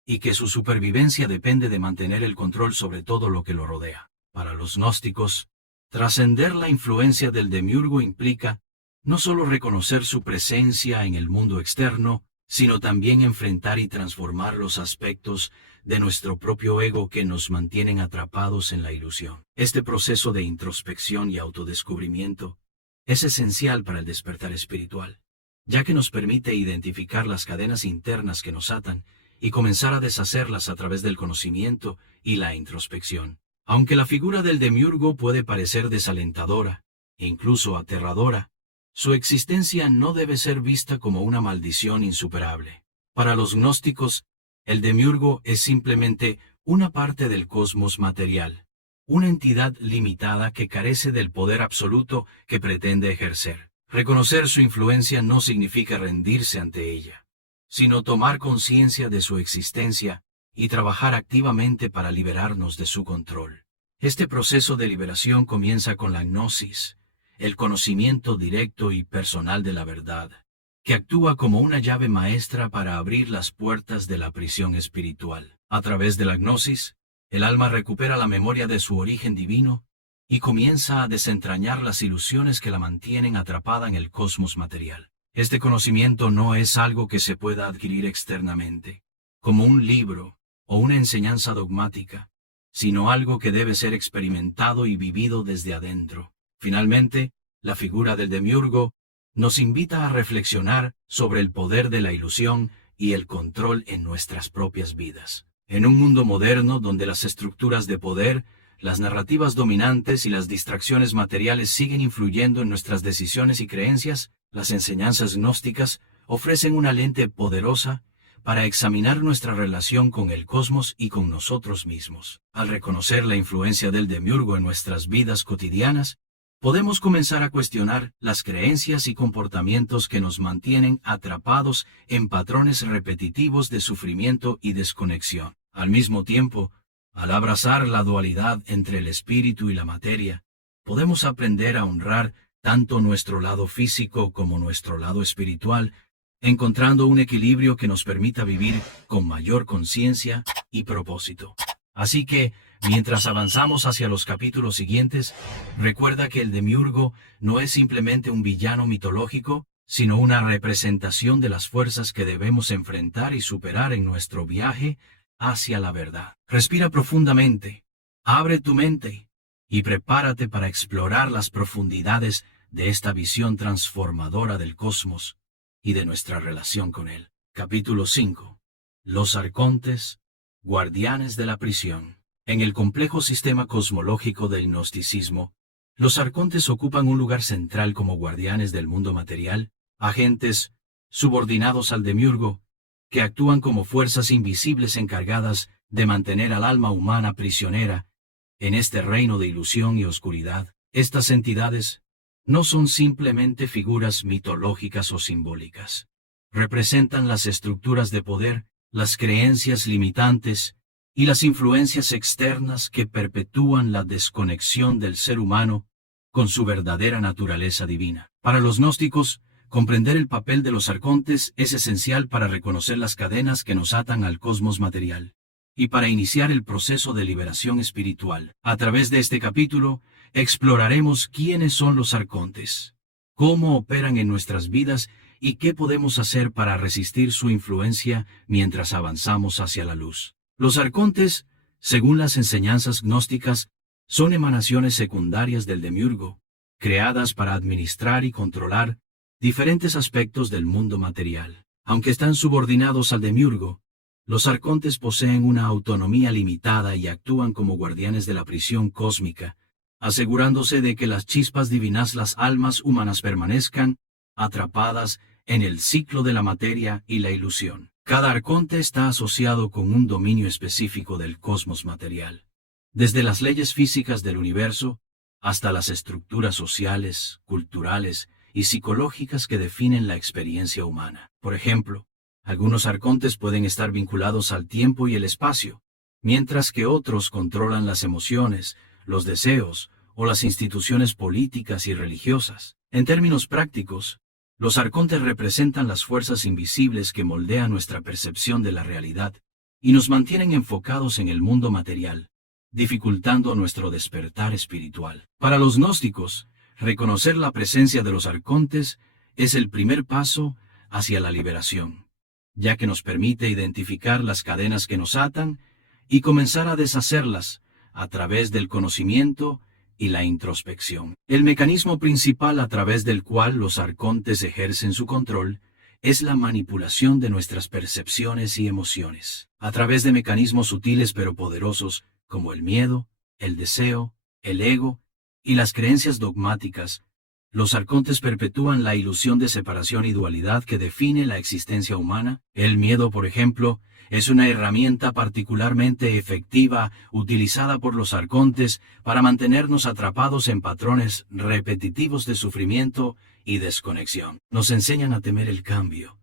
y que su supervivencia depende de mantener el control sobre todo lo que lo rodea. Para los gnósticos, trascender la influencia del demiurgo implica no solo reconocer su presencia en el mundo externo, sino también enfrentar y transformar los aspectos de nuestro propio ego que nos mantienen atrapados en la ilusión. Este proceso de introspección y autodescubrimiento es esencial para el despertar espiritual, ya que nos permite identificar las cadenas internas que nos atan y comenzar a deshacerlas a través del conocimiento y la introspección. Aunque la figura del demiurgo puede parecer desalentadora e incluso aterradora, su existencia no debe ser vista como una maldición insuperable. Para los gnósticos, el demiurgo es simplemente una parte del cosmos material, una entidad limitada que carece del poder absoluto que pretende ejercer. Reconocer su influencia no significa rendirse ante ella, sino tomar conciencia de su existencia y trabajar activamente para liberarnos de su control. Este proceso de liberación comienza con la gnosis, el conocimiento directo y personal de la verdad, que actúa como una llave maestra para abrir las puertas de la prisión espiritual. A través de la gnosis, el alma recupera la memoria de su origen divino y comienza a desentrañar las ilusiones que la mantienen atrapada en el cosmos material. Este conocimiento no es algo que se pueda adquirir externamente, como un libro o una enseñanza dogmática, sino algo que debe ser experimentado y vivido desde adentro. Finalmente, la figura del demiurgo nos invita a reflexionar sobre el poder de la ilusión y el control en nuestras propias vidas. En un mundo moderno donde las estructuras de poder, las narrativas dominantes y las distracciones materiales siguen influyendo en nuestras decisiones y creencias, las enseñanzas gnósticas ofrecen una lente poderosa para examinar nuestra relación con el cosmos y con nosotros mismos. Al reconocer la influencia del demiurgo en nuestras vidas cotidianas, podemos comenzar a cuestionar las creencias y comportamientos que nos mantienen atrapados en patrones repetitivos de sufrimiento y desconexión. Al mismo tiempo, al abrazar la dualidad entre el espíritu y la materia, podemos aprender a honrar tanto nuestro lado físico como nuestro lado espiritual, encontrando un equilibrio que nos permita vivir con mayor conciencia y propósito. Así que, mientras avanzamos hacia los capítulos siguientes, recuerda que el demiurgo no es simplemente un villano mitológico, sino una representación de las fuerzas que debemos enfrentar y superar en nuestro viaje hacia la verdad. Respira profundamente, abre tu mente y prepárate para explorar las profundidades de esta visión transformadora del cosmos y de nuestra relación con él. Capítulo 5. Los arcontes, guardianes de la prisión. En el complejo sistema cosmológico del gnosticismo, los arcontes ocupan un lugar central como guardianes del mundo material, agentes subordinados al demiurgo, que actúan como fuerzas invisibles encargadas de mantener al alma humana prisionera en este reino de ilusión y oscuridad. Estas entidades no son simplemente figuras mitológicas o simbólicas. Representan las estructuras de poder, las creencias limitantes y las influencias externas que perpetúan la desconexión del ser humano con su verdadera naturaleza divina. Para los gnósticos, comprender el papel de los arcontes es esencial para reconocer las cadenas que nos atan al cosmos material y para iniciar el proceso de liberación espiritual. A través de este capítulo, exploraremos quiénes son los arcontes, cómo operan en nuestras vidas y qué podemos hacer para resistir su influencia mientras avanzamos hacia la luz. Los arcontes, según las enseñanzas gnósticas, son emanaciones secundarias del demiurgo, creadas para administrar y controlar diferentes aspectos del mundo material. Aunque están subordinados al demiurgo, los arcontes poseen una autonomía limitada y actúan como guardianes de la prisión cósmica, asegurándose de que las chispas divinas, las almas humanas permanezcan atrapadas en el ciclo de la materia y la ilusión. Cada arconte está asociado con un dominio específico del cosmos material, desde las leyes físicas del universo hasta las estructuras sociales, culturales y psicológicas que definen la experiencia humana. Por ejemplo, algunos arcontes pueden estar vinculados al tiempo y el espacio, mientras que otros controlan las emociones, los deseos o las instituciones políticas y religiosas. En términos prácticos, Los arcontes representan las fuerzas invisibles que moldean nuestra percepción de la realidad y nos mantienen enfocados en el mundo material, dificultando nuestro despertar espiritual. Para los gnósticos, reconocer la presencia de los arcontes es el primer paso hacia la liberación, ya que nos permite identificar las cadenas que nos atan y comenzar a deshacerlas a través del conocimiento y la introspección. El mecanismo principal a través del cual los arcontes ejercen su control es la manipulación de nuestras percepciones y emociones. A través de mecanismos sutiles pero poderosos como el miedo, el deseo, el ego y las creencias dogmáticas, los arcontes perpetúan la ilusión de separación y dualidad que define la existencia humana. El miedo, por ejemplo, es una herramienta particularmente efectiva utilizada por los arcontes para mantenernos atrapados en patrones repetitivos de sufrimiento y desconexión. Nos enseñan a temer el cambio,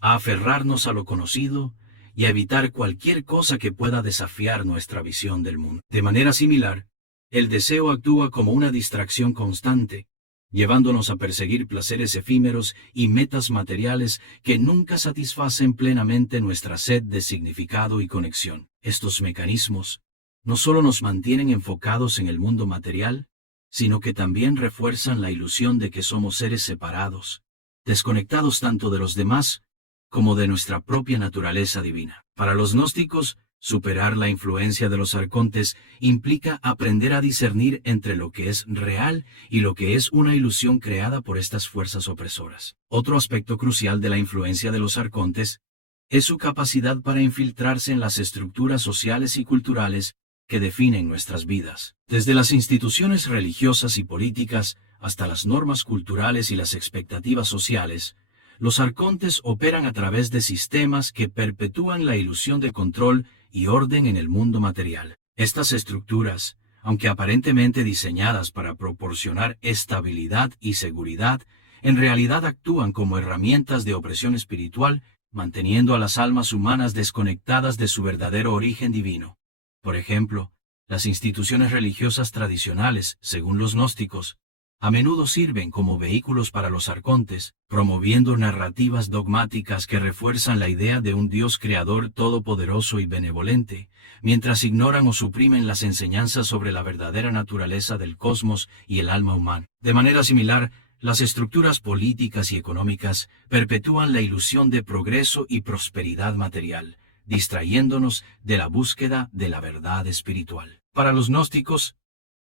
a aferrarnos a lo conocido y a evitar cualquier cosa que pueda desafiar nuestra visión del mundo. De manera similar, el deseo actúa como una distracción constante, llevándonos a perseguir placeres efímeros y metas materiales que nunca satisfacen plenamente nuestra sed de significado y conexión. Estos mecanismos no solo nos mantienen enfocados en el mundo material, sino que también refuerzan la ilusión de que somos seres separados, desconectados tanto de los demás como de nuestra propia naturaleza divina. Para los gnósticos, superar la influencia de los arcontes implica aprender a discernir entre lo que es real y lo que es una ilusión creada por estas fuerzas opresoras. Otro aspecto crucial de la influencia de los arcontes es su capacidad para infiltrarse en las estructuras sociales y culturales que definen nuestras vidas. Desde las instituciones religiosas y políticas hasta las normas culturales y las expectativas sociales, los arcontes operan a través de sistemas que perpetúan la ilusión de control y orden en el mundo material. Estas estructuras, aunque aparentemente diseñadas para proporcionar estabilidad y seguridad, en realidad actúan como herramientas de opresión espiritual, manteniendo a las almas humanas desconectadas de su verdadero origen divino. Por ejemplo, las instituciones religiosas tradicionales, según los gnósticos, a menudo sirven como vehículos para los arcontes, promoviendo narrativas dogmáticas que refuerzan la idea de un Dios creador todopoderoso y benevolente, mientras ignoran o suprimen las enseñanzas sobre la verdadera naturaleza del cosmos y el alma humana. De manera similar, las estructuras políticas y económicas perpetúan la ilusión de progreso y prosperidad material, distrayéndonos de la búsqueda de la verdad espiritual. Para los gnósticos,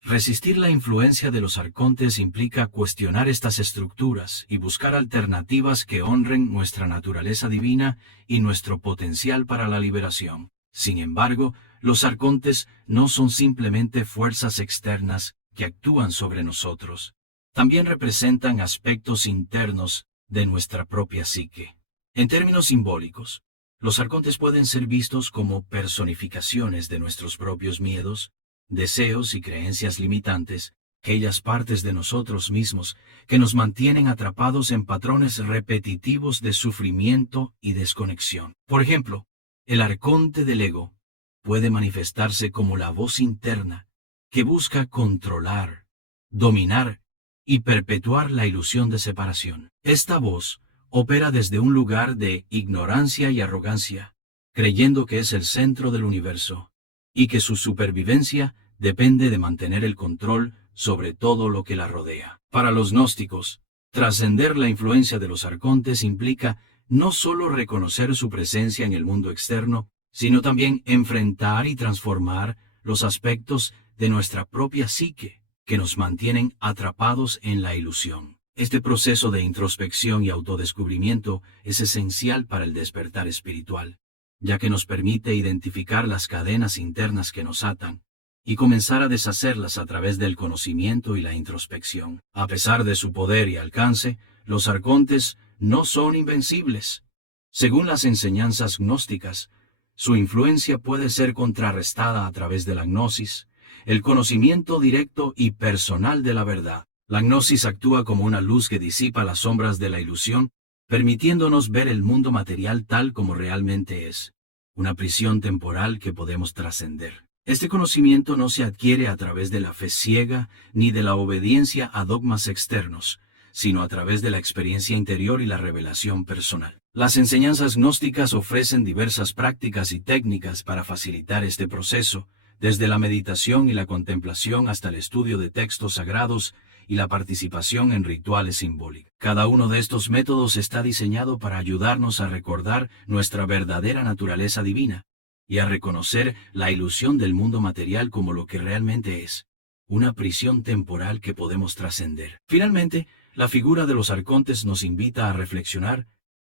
resistir la influencia de los arcontes implica cuestionar estas estructuras y buscar alternativas que honren nuestra naturaleza divina y nuestro potencial para la liberación. Sin embargo, los arcontes no son simplemente fuerzas externas que actúan sobre nosotros. También representan aspectos internos de nuestra propia psique. En términos simbólicos, los arcontes pueden ser vistos como personificaciones de nuestros propios miedos, deseos y creencias limitantes, aquellas partes de nosotros mismos que nos mantienen atrapados en patrones repetitivos de sufrimiento y desconexión. Por ejemplo, el arconte del ego puede manifestarse como la voz interna que busca controlar, dominar y perpetuar la ilusión de separación. Esta voz opera desde un lugar de ignorancia y arrogancia, creyendo que es el centro del universo, y que su supervivencia depende de mantener el control sobre todo lo que la rodea. Para los gnósticos, trascender la influencia de los arcontes implica no solo reconocer su presencia en el mundo externo, sino también enfrentar y transformar los aspectos de nuestra propia psique que nos mantienen atrapados en la ilusión. Este proceso de introspección y autodescubrimiento es esencial para el despertar espiritual, ya que nos permite identificar las cadenas internas que nos atan y comenzar a deshacerlas a través del conocimiento y la introspección. A pesar de su poder y alcance, los arcontes no son invencibles. Según las enseñanzas gnósticas, su influencia puede ser contrarrestada a través de la gnosis, el conocimiento directo y personal de la verdad. La gnosis actúa como una luz que disipa las sombras de la ilusión, permitiéndonos ver el mundo material tal como realmente es, una prisión temporal que podemos trascender. Este conocimiento no se adquiere a través de la fe ciega ni de la obediencia a dogmas externos, sino a través de la experiencia interior y la revelación personal. Las enseñanzas gnósticas ofrecen diversas prácticas y técnicas para facilitar este proceso, desde la meditación y la contemplación hasta el estudio de textos sagrados y la participación en rituales simbólicos. Cada uno de estos métodos está diseñado para ayudarnos a recordar nuestra verdadera naturaleza divina y a reconocer la ilusión del mundo material como lo que realmente es, una prisión temporal que podemos trascender. Finalmente, la figura de los arcontes nos invita a reflexionar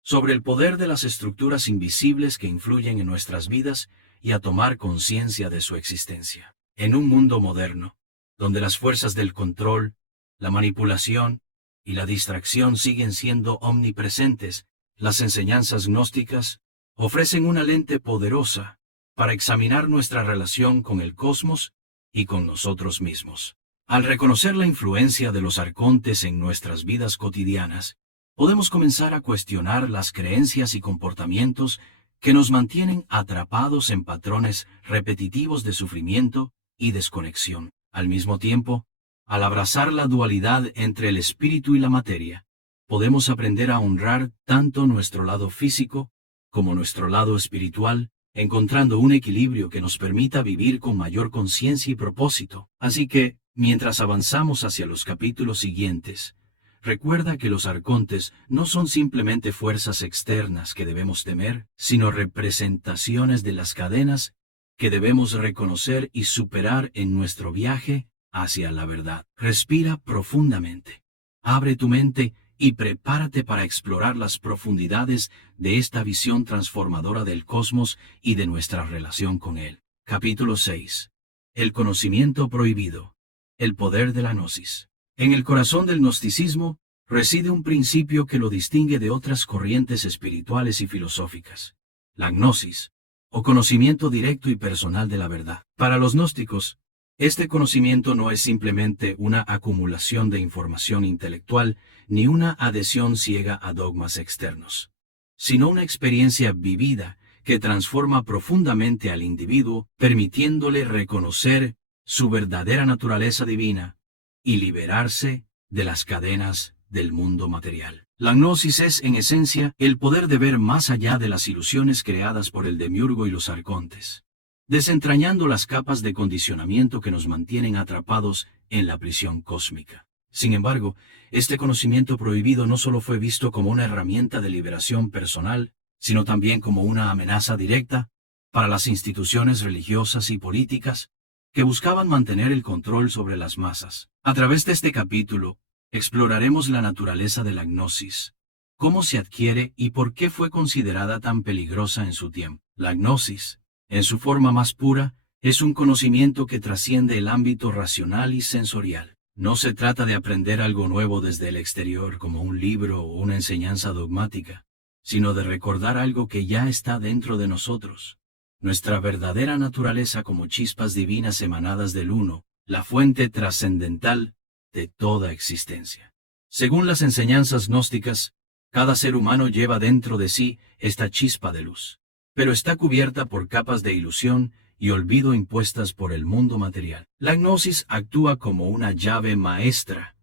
sobre el poder de las estructuras invisibles que influyen en nuestras vidas y a tomar conciencia de su existencia. En un mundo moderno, donde las fuerzas del control, la manipulación y la distracción siguen siendo omnipresentes, las enseñanzas gnósticas ofrecen una lente poderosa para examinar nuestra relación con el cosmos y con nosotros mismos. Al reconocer la influencia de los arcontes en nuestras vidas cotidianas, podemos comenzar a cuestionar las creencias y comportamientos que nos mantienen atrapados en patrones repetitivos de sufrimiento y desconexión. Al mismo tiempo, al abrazar la dualidad entre el espíritu y la materia, podemos aprender a honrar tanto nuestro lado físico como nuestro lado espiritual, encontrando un equilibrio que nos permita vivir con mayor conciencia y propósito. Así que, mientras avanzamos hacia los capítulos siguientes, recuerda que los arcontes no son simplemente fuerzas externas que debemos temer, sino representaciones de las cadenas que debemos reconocer y superar en nuestro viaje hacia la verdad. Respira profundamente, abre tu mente y prepárate para explorar las profundidades de esta visión transformadora del cosmos y de nuestra relación con él. Capítulo 6. El conocimiento prohibido. El poder de la gnosis. En el corazón del gnosticismo reside un principio que lo distingue de otras corrientes espirituales y filosóficas: la gnosis, o conocimiento directo y personal de la verdad. Para los gnósticos, este conocimiento no es simplemente una acumulación de información intelectual ni una adhesión ciega a dogmas externos, sino una experiencia vivida que transforma profundamente al individuo, permitiéndole reconocer su verdadera naturaleza divina y liberarse de las cadenas del mundo material. La gnosis es, en esencia, el poder de ver más allá de las ilusiones creadas por el demiurgo y los arcontes, desentrañando las capas de condicionamiento que nos mantienen atrapados en la prisión cósmica. Sin embargo, este conocimiento prohibido no solo fue visto como una herramienta de liberación personal, sino también como una amenaza directa para las instituciones religiosas y políticas que buscaban mantener el control sobre las masas. A través de este capítulo, exploraremos la naturaleza de la gnosis, cómo se adquiere y por qué fue considerada tan peligrosa en su tiempo. La gnosis, en su forma más pura, es un conocimiento que trasciende el ámbito racional y sensorial. No se trata de aprender algo nuevo desde el exterior como un libro o una enseñanza dogmática, sino de recordar algo que ya está dentro de nosotros, nuestra verdadera naturaleza como chispas divinas emanadas del Uno, la fuente trascendental de toda existencia. Según las enseñanzas gnósticas, cada ser humano lleva dentro de sí esta chispa de luz, pero está cubierta por capas de ilusión y olvido impuestas por el mundo material. La gnosis actúa como una llave maestra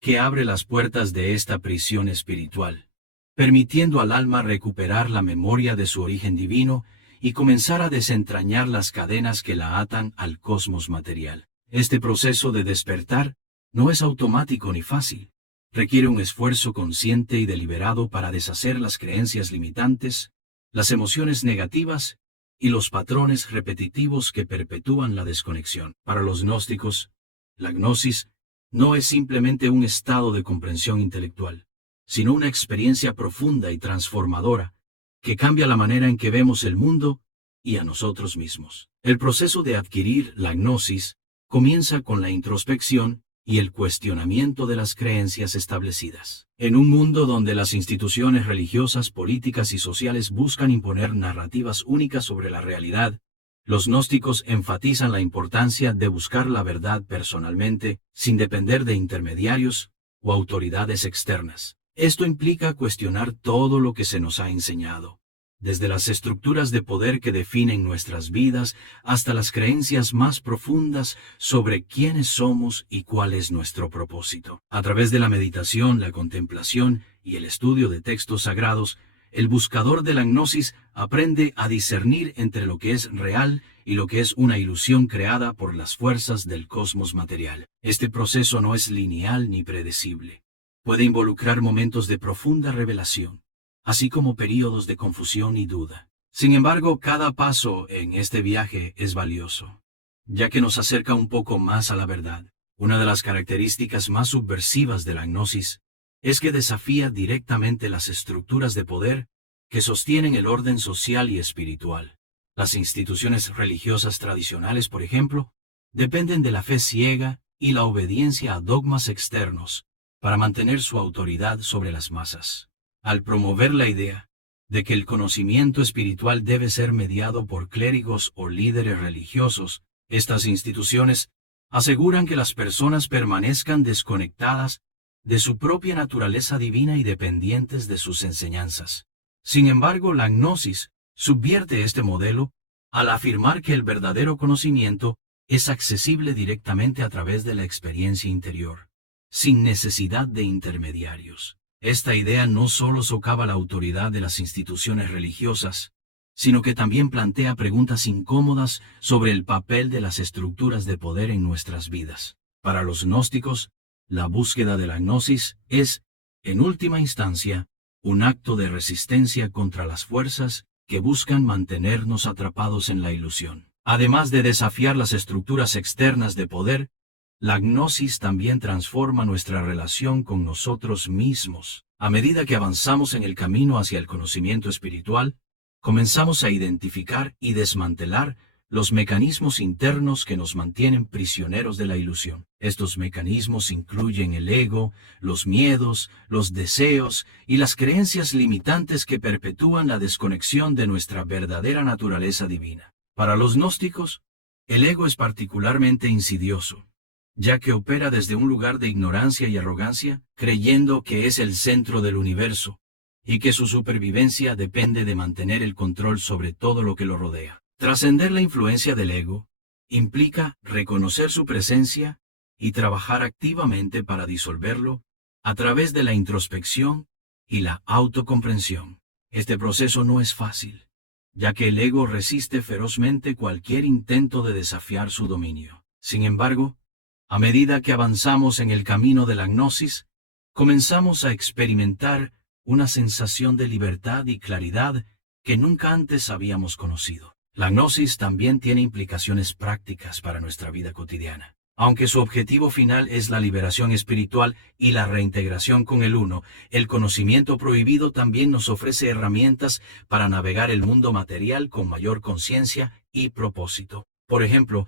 que abre las puertas de esta prisión espiritual, permitiendo al alma recuperar la memoria de su origen divino y comenzar a desentrañar las cadenas que la atan al cosmos material. Este proceso de despertar no es automático ni fácil. Requiere un esfuerzo consciente y deliberado para deshacer las creencias limitantes, las emociones negativas y los patrones repetitivos que perpetúan la desconexión. Para los gnósticos, la gnosis no es simplemente un estado de comprensión intelectual, sino una experiencia profunda y transformadora que cambia la manera en que vemos el mundo y a nosotros mismos. El proceso de adquirir la gnosis comienza con la introspección y el cuestionamiento de las creencias establecidas. En un mundo donde las instituciones religiosas, políticas y sociales buscan imponer narrativas únicas sobre la realidad, los gnósticos enfatizan la importancia de buscar la verdad personalmente, sin depender de intermediarios o autoridades externas. Esto implica cuestionar todo lo que se nos ha enseñado, desde las estructuras de poder que definen nuestras vidas hasta las creencias más profundas sobre quiénes somos y cuál es nuestro propósito. A través de la meditación, la contemplación y el estudio de textos sagrados, el buscador de la gnosis aprende a discernir entre lo que es real y lo que es una ilusión creada por las fuerzas del cosmos material. Este proceso no es lineal ni predecible. Puede involucrar momentos de profunda revelación, así como períodos de confusión y duda. Sin embargo, cada paso en este viaje es valioso, ya que nos acerca un poco más a la verdad. Una de las características más subversivas de la gnosis es que desafía directamente las estructuras de poder que sostienen el orden social y espiritual. Las instituciones religiosas tradicionales, por ejemplo, dependen de la fe ciega y la obediencia a dogmas externos para mantener su autoridad sobre las masas. Al promover la idea de que el conocimiento espiritual debe ser mediado por clérigos o líderes religiosos, estas instituciones aseguran que las personas permanezcan desconectadas de su propia naturaleza divina y dependientes de sus enseñanzas. Sin embargo, la gnosis subvierte este modelo al afirmar que el verdadero conocimiento es accesible directamente a través de la experiencia interior, sin necesidad de intermediarios. Esta idea no solo socava la autoridad de las instituciones religiosas, sino que también plantea preguntas incómodas sobre el papel de las estructuras de poder en nuestras vidas. Para los gnósticos, la búsqueda de la gnosis es, en última instancia, un acto de resistencia contra las fuerzas que buscan mantenernos atrapados en la ilusión. Además de desafiar las estructuras externas de poder, la gnosis también transforma nuestra relación con nosotros mismos. A medida que avanzamos en el camino hacia el conocimiento espiritual, comenzamos a identificar y desmantelar los mecanismos internos que nos mantienen prisioneros de la ilusión. Estos mecanismos incluyen el ego, los miedos, los deseos y las creencias limitantes que perpetúan la desconexión de nuestra verdadera naturaleza divina. Para los gnósticos, el ego es particularmente insidioso, ya que opera desde un lugar de ignorancia y arrogancia, creyendo que es el centro del universo, y que su supervivencia depende de mantener el control sobre todo lo que lo rodea. Trascender la influencia del ego implica reconocer su presencia y trabajar activamente para disolverlo a través de la introspección y la autocomprensión. Este proceso no es fácil, ya que el ego resiste ferozmente cualquier intento de desafiar su dominio. Sin embargo, a medida que avanzamos en el camino de la gnosis, comenzamos a experimentar una sensación de libertad y claridad que nunca antes habíamos conocido. La gnosis también tiene implicaciones prácticas para nuestra vida cotidiana. Aunque su objetivo final es la liberación espiritual y la reintegración con el uno, el conocimiento prohibido también nos ofrece herramientas para navegar el mundo material con mayor conciencia y propósito. Por ejemplo,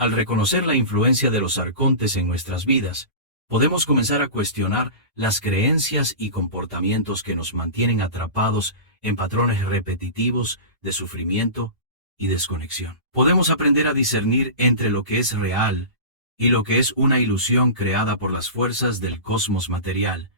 al reconocer la influencia de los arcontes en nuestras vidas, podemos comenzar a cuestionar las creencias y comportamientos que nos mantienen atrapados en patrones repetitivos de sufrimiento y desconexión. Podemos aprender a discernir entre lo que es real y lo que es una ilusión creada por las fuerzas del cosmos material,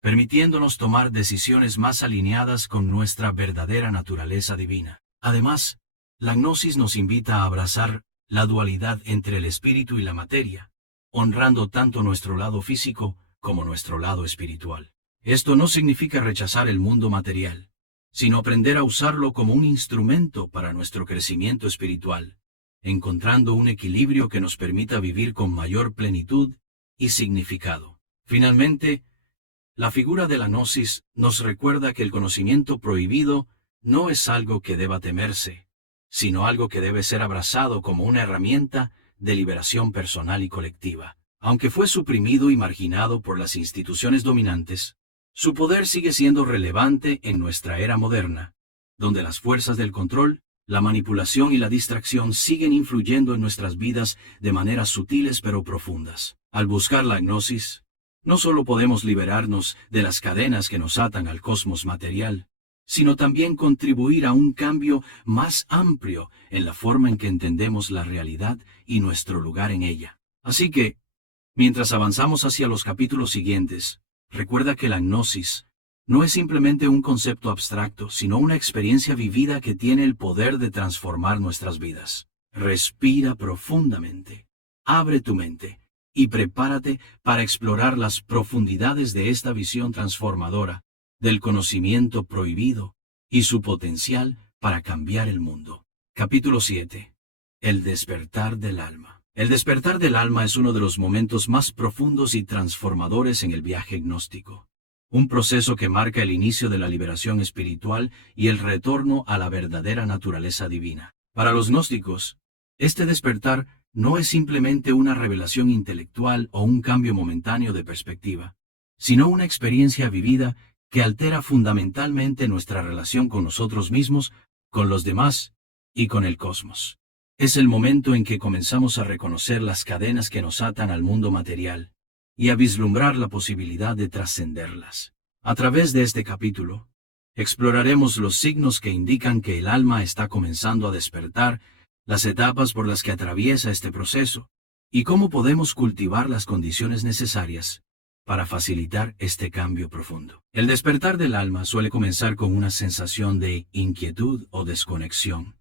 permitiéndonos tomar decisiones más alineadas con nuestra verdadera naturaleza divina. Además, la gnosis nos invita a abrazar la dualidad entre el espíritu y la materia, honrando tanto nuestro lado físico como nuestro lado espiritual. Esto no significa rechazar el mundo material, sino aprender a usarlo como un instrumento para nuestro crecimiento espiritual, encontrando un equilibrio que nos permita vivir con mayor plenitud y significado. Finalmente, la figura de la gnosis nos recuerda que el conocimiento prohibido no es algo que deba temerse, sino algo que debe ser abrazado como una herramienta de liberación personal y colectiva. Aunque fue suprimido y marginado por las instituciones dominantes, su poder sigue siendo relevante en nuestra era moderna, donde las fuerzas del control, la manipulación y la distracción siguen influyendo en nuestras vidas de maneras sutiles pero profundas. Al buscar la gnosis, no solo podemos liberarnos de las cadenas que nos atan al cosmos material, sino también contribuir a un cambio más amplio en la forma en que entendemos la realidad y nuestro lugar en ella. Así que, mientras avanzamos hacia los capítulos siguientes, recuerda que la gnosis no es simplemente un concepto abstracto, sino una experiencia vivida que tiene el poder de transformar nuestras vidas. Respira profundamente, abre tu mente, y prepárate para explorar las profundidades de esta visión transformadora, del conocimiento prohibido, y su potencial para cambiar el mundo. Capítulo 7. El despertar del alma. El despertar del alma es uno de los momentos más profundos y transformadores en el viaje gnóstico. Un proceso que marca el inicio de la liberación espiritual y el retorno a la verdadera naturaleza divina. Para los gnósticos, este despertar no es simplemente una revelación intelectual o un cambio momentáneo de perspectiva, sino una experiencia vivida que altera fundamentalmente nuestra relación con nosotros mismos, con los demás y con el cosmos. Es el momento en que comenzamos a reconocer las cadenas que nos atan al mundo material y a vislumbrar la posibilidad de trascenderlas. A través de este capítulo, exploraremos los signos que indican que el alma está comenzando a despertar, las etapas por las que atraviesa este proceso, y cómo podemos cultivar las condiciones necesarias para facilitar este cambio profundo. El despertar del alma suele comenzar con una sensación de inquietud o desconexión,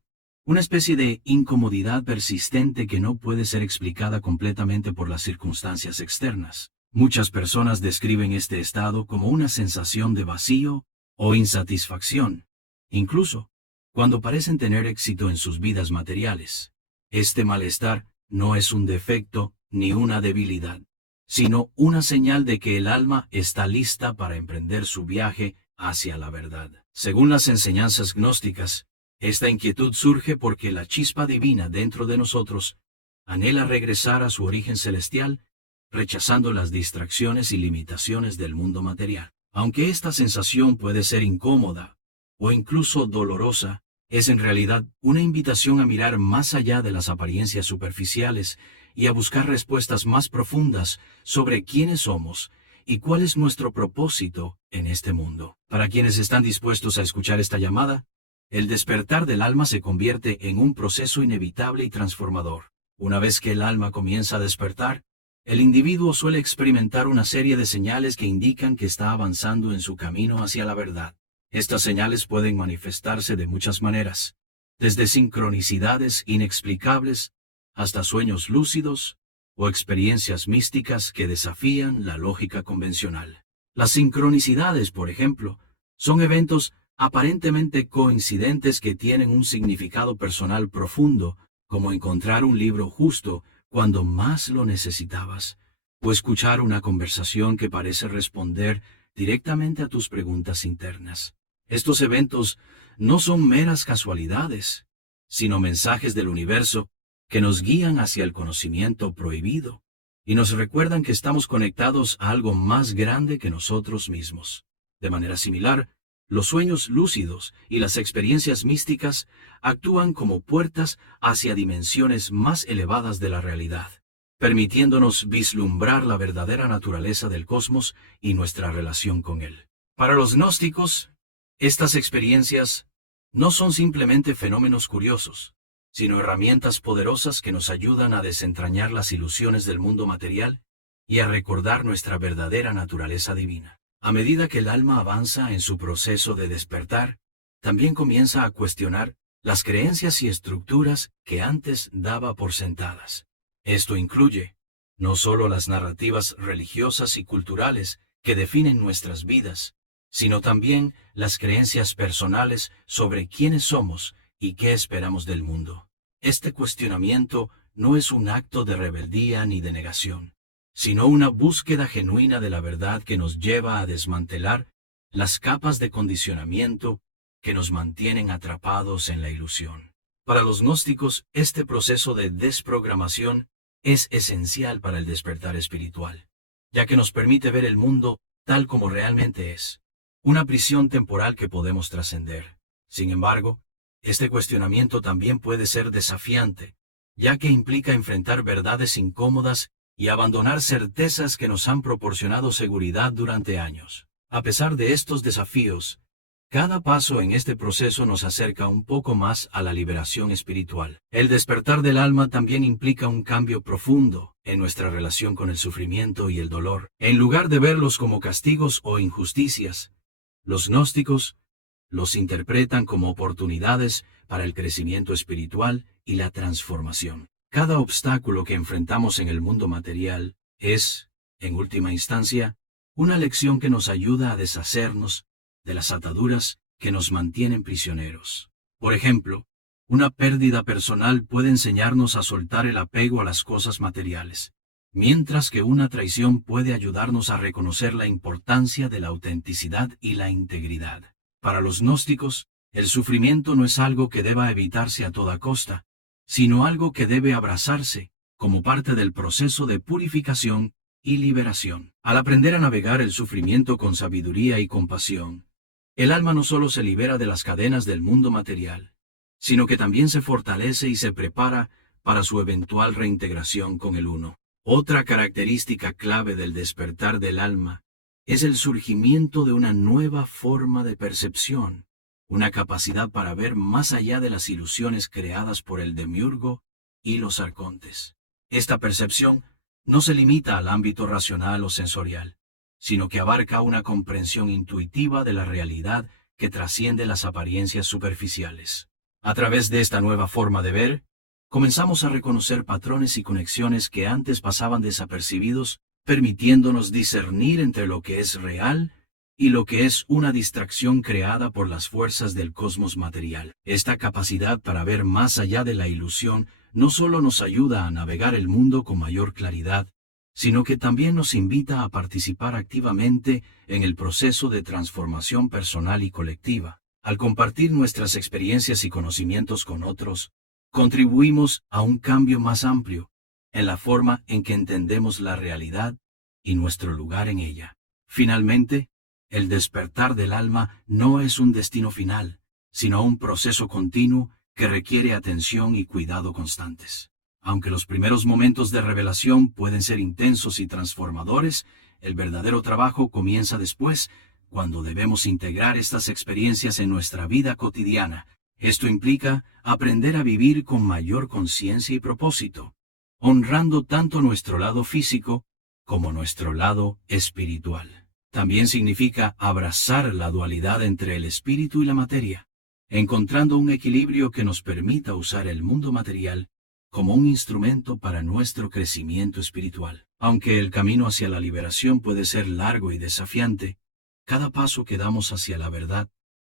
una especie de incomodidad persistente que no puede ser explicada completamente por las circunstancias externas. Muchas personas describen este estado como una sensación de vacío o insatisfacción, incluso cuando parecen tener éxito en sus vidas materiales. Este malestar no es un defecto ni una debilidad, sino una señal de que el alma está lista para emprender su viaje hacia la verdad. Según las enseñanzas gnósticas, esta inquietud surge porque la chispa divina dentro de nosotros anhela regresar a su origen celestial, rechazando las distracciones y limitaciones del mundo material. Aunque esta sensación puede ser incómoda o incluso dolorosa, es en realidad una invitación a mirar más allá de las apariencias superficiales y a buscar respuestas más profundas sobre quiénes somos y cuál es nuestro propósito en este mundo. Para quienes están dispuestos a escuchar esta llamada, el despertar del alma se convierte en un proceso inevitable y transformador. Una vez que el alma comienza a despertar, el individuo suele experimentar una serie de señales que indican que está avanzando en su camino hacia la verdad. Estas señales pueden manifestarse de muchas maneras, desde sincronicidades inexplicables hasta sueños lúcidos o experiencias místicas que desafían la lógica convencional. Las sincronicidades, por ejemplo, son eventos aparentemente coincidentes que tienen un significado personal profundo, como encontrar un libro justo cuando más lo necesitabas, o escuchar una conversación que parece responder directamente a tus preguntas internas. Estos eventos no son meras casualidades, sino mensajes del universo que nos guían hacia el conocimiento prohibido y nos recuerdan que estamos conectados a algo más grande que nosotros mismos. De manera similar, los sueños lúcidos y las experiencias místicas actúan como puertas hacia dimensiones más elevadas de la realidad, permitiéndonos vislumbrar la verdadera naturaleza del cosmos y nuestra relación con él. Para los gnósticos, estas experiencias no son simplemente fenómenos curiosos, sino herramientas poderosas que nos ayudan a desentrañar las ilusiones del mundo material y a recordar nuestra verdadera naturaleza divina. A medida que el alma avanza en su proceso de despertar, también comienza a cuestionar las creencias y estructuras que antes daba por sentadas. Esto incluye no solo las narrativas religiosas y culturales que definen nuestras vidas, sino también las creencias personales sobre quiénes somos y qué esperamos del mundo. Este cuestionamiento no es un acto de rebeldía ni de negación, sino una búsqueda genuina de la verdad que nos lleva a desmantelar las capas de condicionamiento que nos mantienen atrapados en la ilusión. Para los gnósticos, este proceso de desprogramación es esencial para el despertar espiritual, ya que nos permite ver el mundo tal como realmente es, una prisión temporal que podemos trascender. Sin embargo, este cuestionamiento también puede ser desafiante, ya que implica enfrentar verdades incómodas y abandonar certezas que nos han proporcionado seguridad durante años. A pesar de estos desafíos, cada paso en este proceso nos acerca un poco más a la liberación espiritual. El despertar del alma también implica un cambio profundo en nuestra relación con el sufrimiento y el dolor. En lugar de verlos como castigos o injusticias, Los gnósticos los interpretan como oportunidades para el crecimiento espiritual y la transformación. Cada obstáculo que enfrentamos en el mundo material es, en última instancia, una lección que nos ayuda a deshacernos de las ataduras que nos mantienen prisioneros. Por ejemplo, una pérdida personal puede enseñarnos a soltar el apego a las cosas materiales, mientras que una traición puede ayudarnos a reconocer la importancia de la autenticidad y la integridad. Para los gnósticos, el sufrimiento no es algo que deba evitarse a toda costa, sino algo que debe abrazarse como parte del proceso de purificación y liberación. Al aprender a navegar el sufrimiento con sabiduría y compasión, el alma no solo se libera de las cadenas del mundo material, sino que también se fortalece y se prepara para su eventual reintegración con el Uno. Otra característica clave del despertar del alma es el surgimiento de una nueva forma de percepción, una capacidad para ver más allá de las ilusiones creadas por el demiurgo y los arcontes. Esta percepción no se limita al ámbito racional o sensorial, sino que abarca una comprensión intuitiva de la realidad que trasciende las apariencias superficiales. A través de esta nueva forma de ver, comenzamos a reconocer patrones y conexiones que antes pasaban desapercibidos, permitiéndonos discernir entre lo que es real y lo que es una distracción creada por las fuerzas del cosmos material. Esta capacidad para ver más allá de la ilusión no solo nos ayuda a navegar el mundo con mayor claridad, sino que también nos invita a participar activamente en el proceso de transformación personal y colectiva. Al compartir nuestras experiencias y conocimientos con otros, contribuimos a un cambio más amplio en la forma en que entendemos la realidad y nuestro lugar en ella. Finalmente, el despertar del alma no es un destino final, sino un proceso continuo que requiere atención y cuidado constantes. Aunque los primeros momentos de revelación pueden ser intensos y transformadores, el verdadero trabajo comienza después, cuando debemos integrar estas experiencias en nuestra vida cotidiana. Esto implica aprender a vivir con mayor conciencia y propósito, honrando tanto nuestro lado físico como nuestro lado espiritual. También significa abrazar la dualidad entre el espíritu y la materia, encontrando un equilibrio que nos permita usar el mundo material como un instrumento para nuestro crecimiento espiritual. Aunque el camino hacia la liberación puede ser largo y desafiante, cada paso que damos hacia la verdad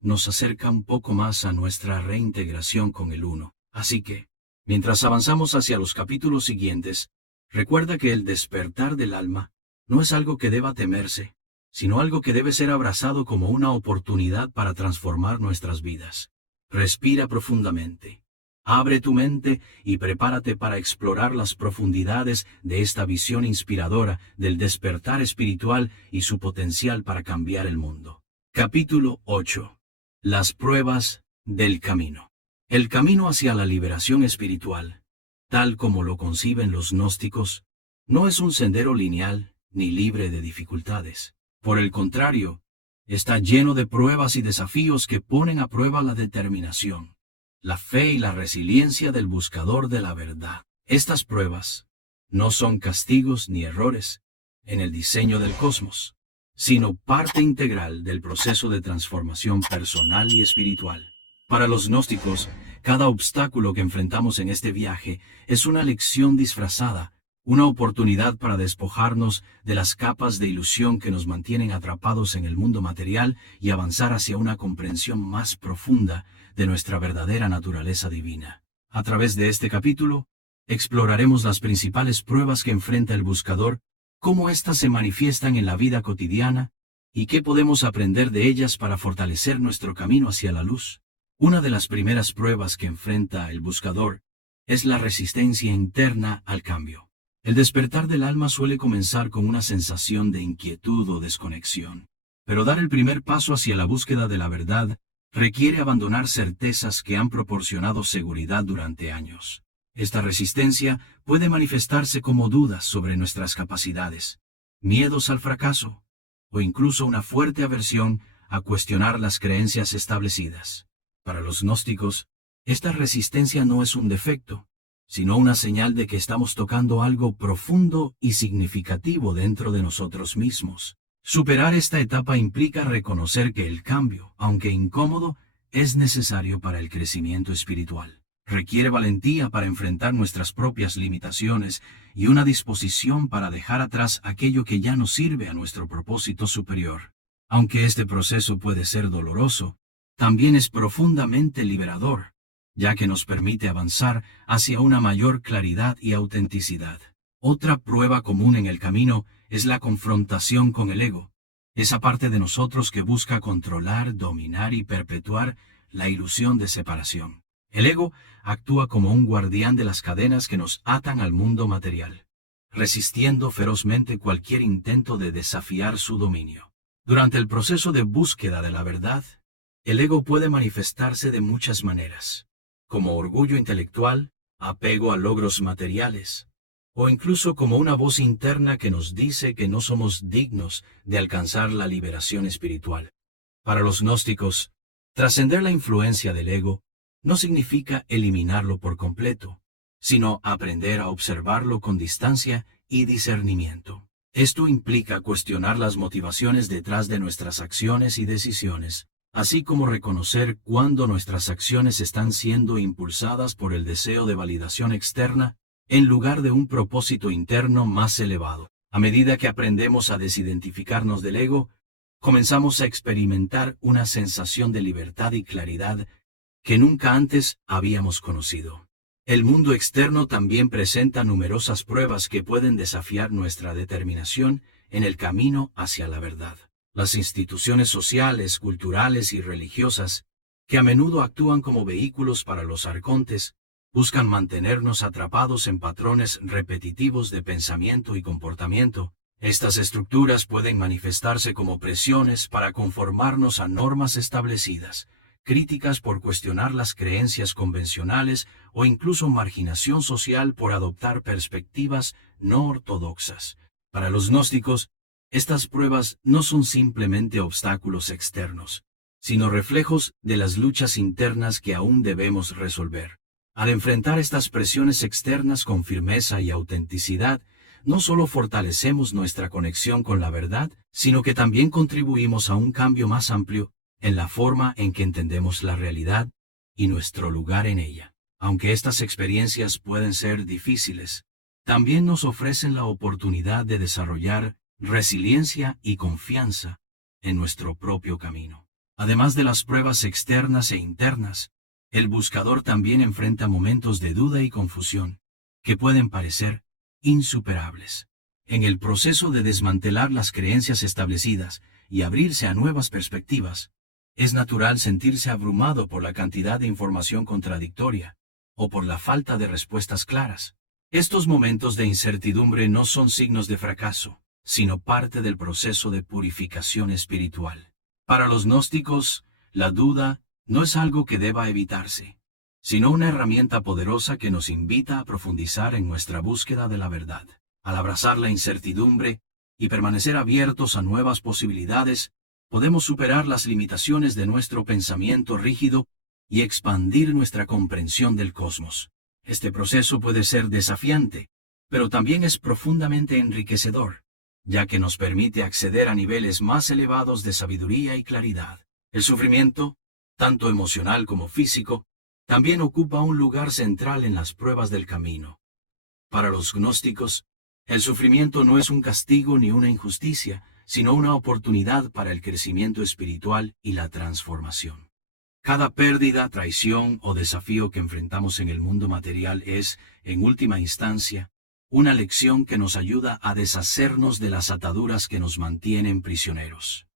nos acerca un poco más a nuestra reintegración con el Uno. Así que, mientras avanzamos hacia los capítulos siguientes, recuerda que el despertar del alma no es algo que deba temerse, sino algo que debe ser abrazado como una oportunidad para transformar nuestras vidas. Respira profundamente. Abre tu mente y prepárate para explorar las profundidades de esta visión inspiradora del despertar espiritual y su potencial para cambiar el mundo. Capítulo 8. Las pruebas del camino. El camino hacia la liberación espiritual, tal como lo conciben los gnósticos, no es un sendero lineal ni libre de dificultades. Por el contrario, está lleno de pruebas y desafíos que ponen a prueba la determinación, la fe y la resiliencia del buscador de la verdad. Estas pruebas no son castigos ni errores en el diseño del cosmos, sino parte integral del proceso de transformación personal y espiritual. Para los gnósticos, cada obstáculo que enfrentamos en este viaje es una lección disfrazada, una oportunidad para despojarnos de las capas de ilusión que nos mantienen atrapados en el mundo material y avanzar hacia una comprensión más profunda de nuestra verdadera naturaleza divina. A través de este capítulo, exploraremos las principales pruebas que enfrenta el buscador, cómo éstas se manifiestan en la vida cotidiana y qué podemos aprender de ellas para fortalecer nuestro camino hacia la luz. Una de las primeras pruebas que enfrenta el buscador es la resistencia interna al cambio. El despertar del alma suele comenzar con una sensación de inquietud o desconexión, pero dar el primer paso hacia la búsqueda de la verdad requiere abandonar certezas que han proporcionado seguridad durante años. Esta resistencia puede manifestarse como dudas sobre nuestras capacidades, miedos al fracaso, o incluso una fuerte aversión a cuestionar las creencias establecidas. Para los gnósticos, esta resistencia no es un defecto, sino una señal de que estamos tocando algo profundo y significativo dentro de nosotros mismos. Superar esta etapa implica reconocer que el cambio, aunque incómodo, es necesario para el crecimiento espiritual. Requiere valentía para enfrentar nuestras propias limitaciones y una disposición para dejar atrás aquello que ya no sirve a nuestro propósito superior. Aunque este proceso puede ser doloroso, también es profundamente liberador, ya que nos permite avanzar hacia una mayor claridad y autenticidad. Otra prueba común en el camino es la confrontación con el ego, esa parte de nosotros que busca controlar, dominar y perpetuar la ilusión de separación. El ego actúa como un guardián de las cadenas que nos atan al mundo material, resistiendo ferozmente cualquier intento de desafiar su dominio. Durante el proceso de búsqueda de la verdad, el ego puede manifestarse de muchas maneras, como orgullo intelectual, apego a logros materiales, o incluso como una voz interna que nos dice que no somos dignos de alcanzar la liberación espiritual. Para los gnósticos, trascender la influencia del ego no significa eliminarlo por completo, sino aprender a observarlo con distancia y discernimiento. Esto implica cuestionar las motivaciones detrás de nuestras acciones y decisiones, así como reconocer cuándo nuestras acciones están siendo impulsadas por el deseo de validación externa en lugar de un propósito interno más elevado. A medida que aprendemos a desidentificarnos del ego, comenzamos a experimentar una sensación de libertad y claridad que nunca antes habíamos conocido. El mundo externo también presenta numerosas pruebas que pueden desafiar nuestra determinación en el camino hacia la verdad. Las instituciones sociales, culturales y religiosas, que a menudo actúan como vehículos para los arcontes, buscan mantenernos atrapados en patrones repetitivos de pensamiento y comportamiento. Estas estructuras pueden manifestarse como presiones para conformarnos a normas establecidas, críticas por cuestionar las creencias convencionales o incluso marginación social por adoptar perspectivas no ortodoxas. Para los gnósticos, estas pruebas no son simplemente obstáculos externos, sino reflejos de las luchas internas que aún debemos resolver. Al enfrentar estas presiones externas con firmeza y autenticidad, no solo fortalecemos nuestra conexión con la verdad, sino que también contribuimos a un cambio más amplio en la forma en que entendemos la realidad y nuestro lugar en ella. Aunque estas experiencias pueden ser difíciles, también nos ofrecen la oportunidad de desarrollar resiliencia y confianza en nuestro propio camino. Además de las pruebas externas e internas, el buscador también enfrenta momentos de duda y confusión, que pueden parecer insuperables. En el proceso de desmantelar las creencias establecidas y abrirse a nuevas perspectivas, es natural sentirse abrumado por la cantidad de información contradictoria, o por la falta de respuestas claras. Estos momentos de incertidumbre no son signos de fracaso, sino parte del proceso de purificación espiritual. Para los gnósticos, la duda no es algo que deba evitarse, sino una herramienta poderosa que nos invita a profundizar en nuestra búsqueda de la verdad. Al abrazar la incertidumbre y permanecer abiertos a nuevas posibilidades, podemos superar las limitaciones de nuestro pensamiento rígido y expandir nuestra comprensión del cosmos. Este proceso puede ser desafiante, pero también es profundamente enriquecedor, ya que nos permite acceder a niveles más elevados de sabiduría y claridad. El sufrimiento, tanto emocional como físico, también ocupa un lugar central en las pruebas del camino. Para los gnósticos, el sufrimiento no es un castigo ni una injusticia, sino una oportunidad para el crecimiento espiritual y la transformación. Cada pérdida, traición o desafío que enfrentamos en el mundo material es, en última instancia, una lección que nos ayuda a deshacernos de las ataduras que nos mantienen prisioneros.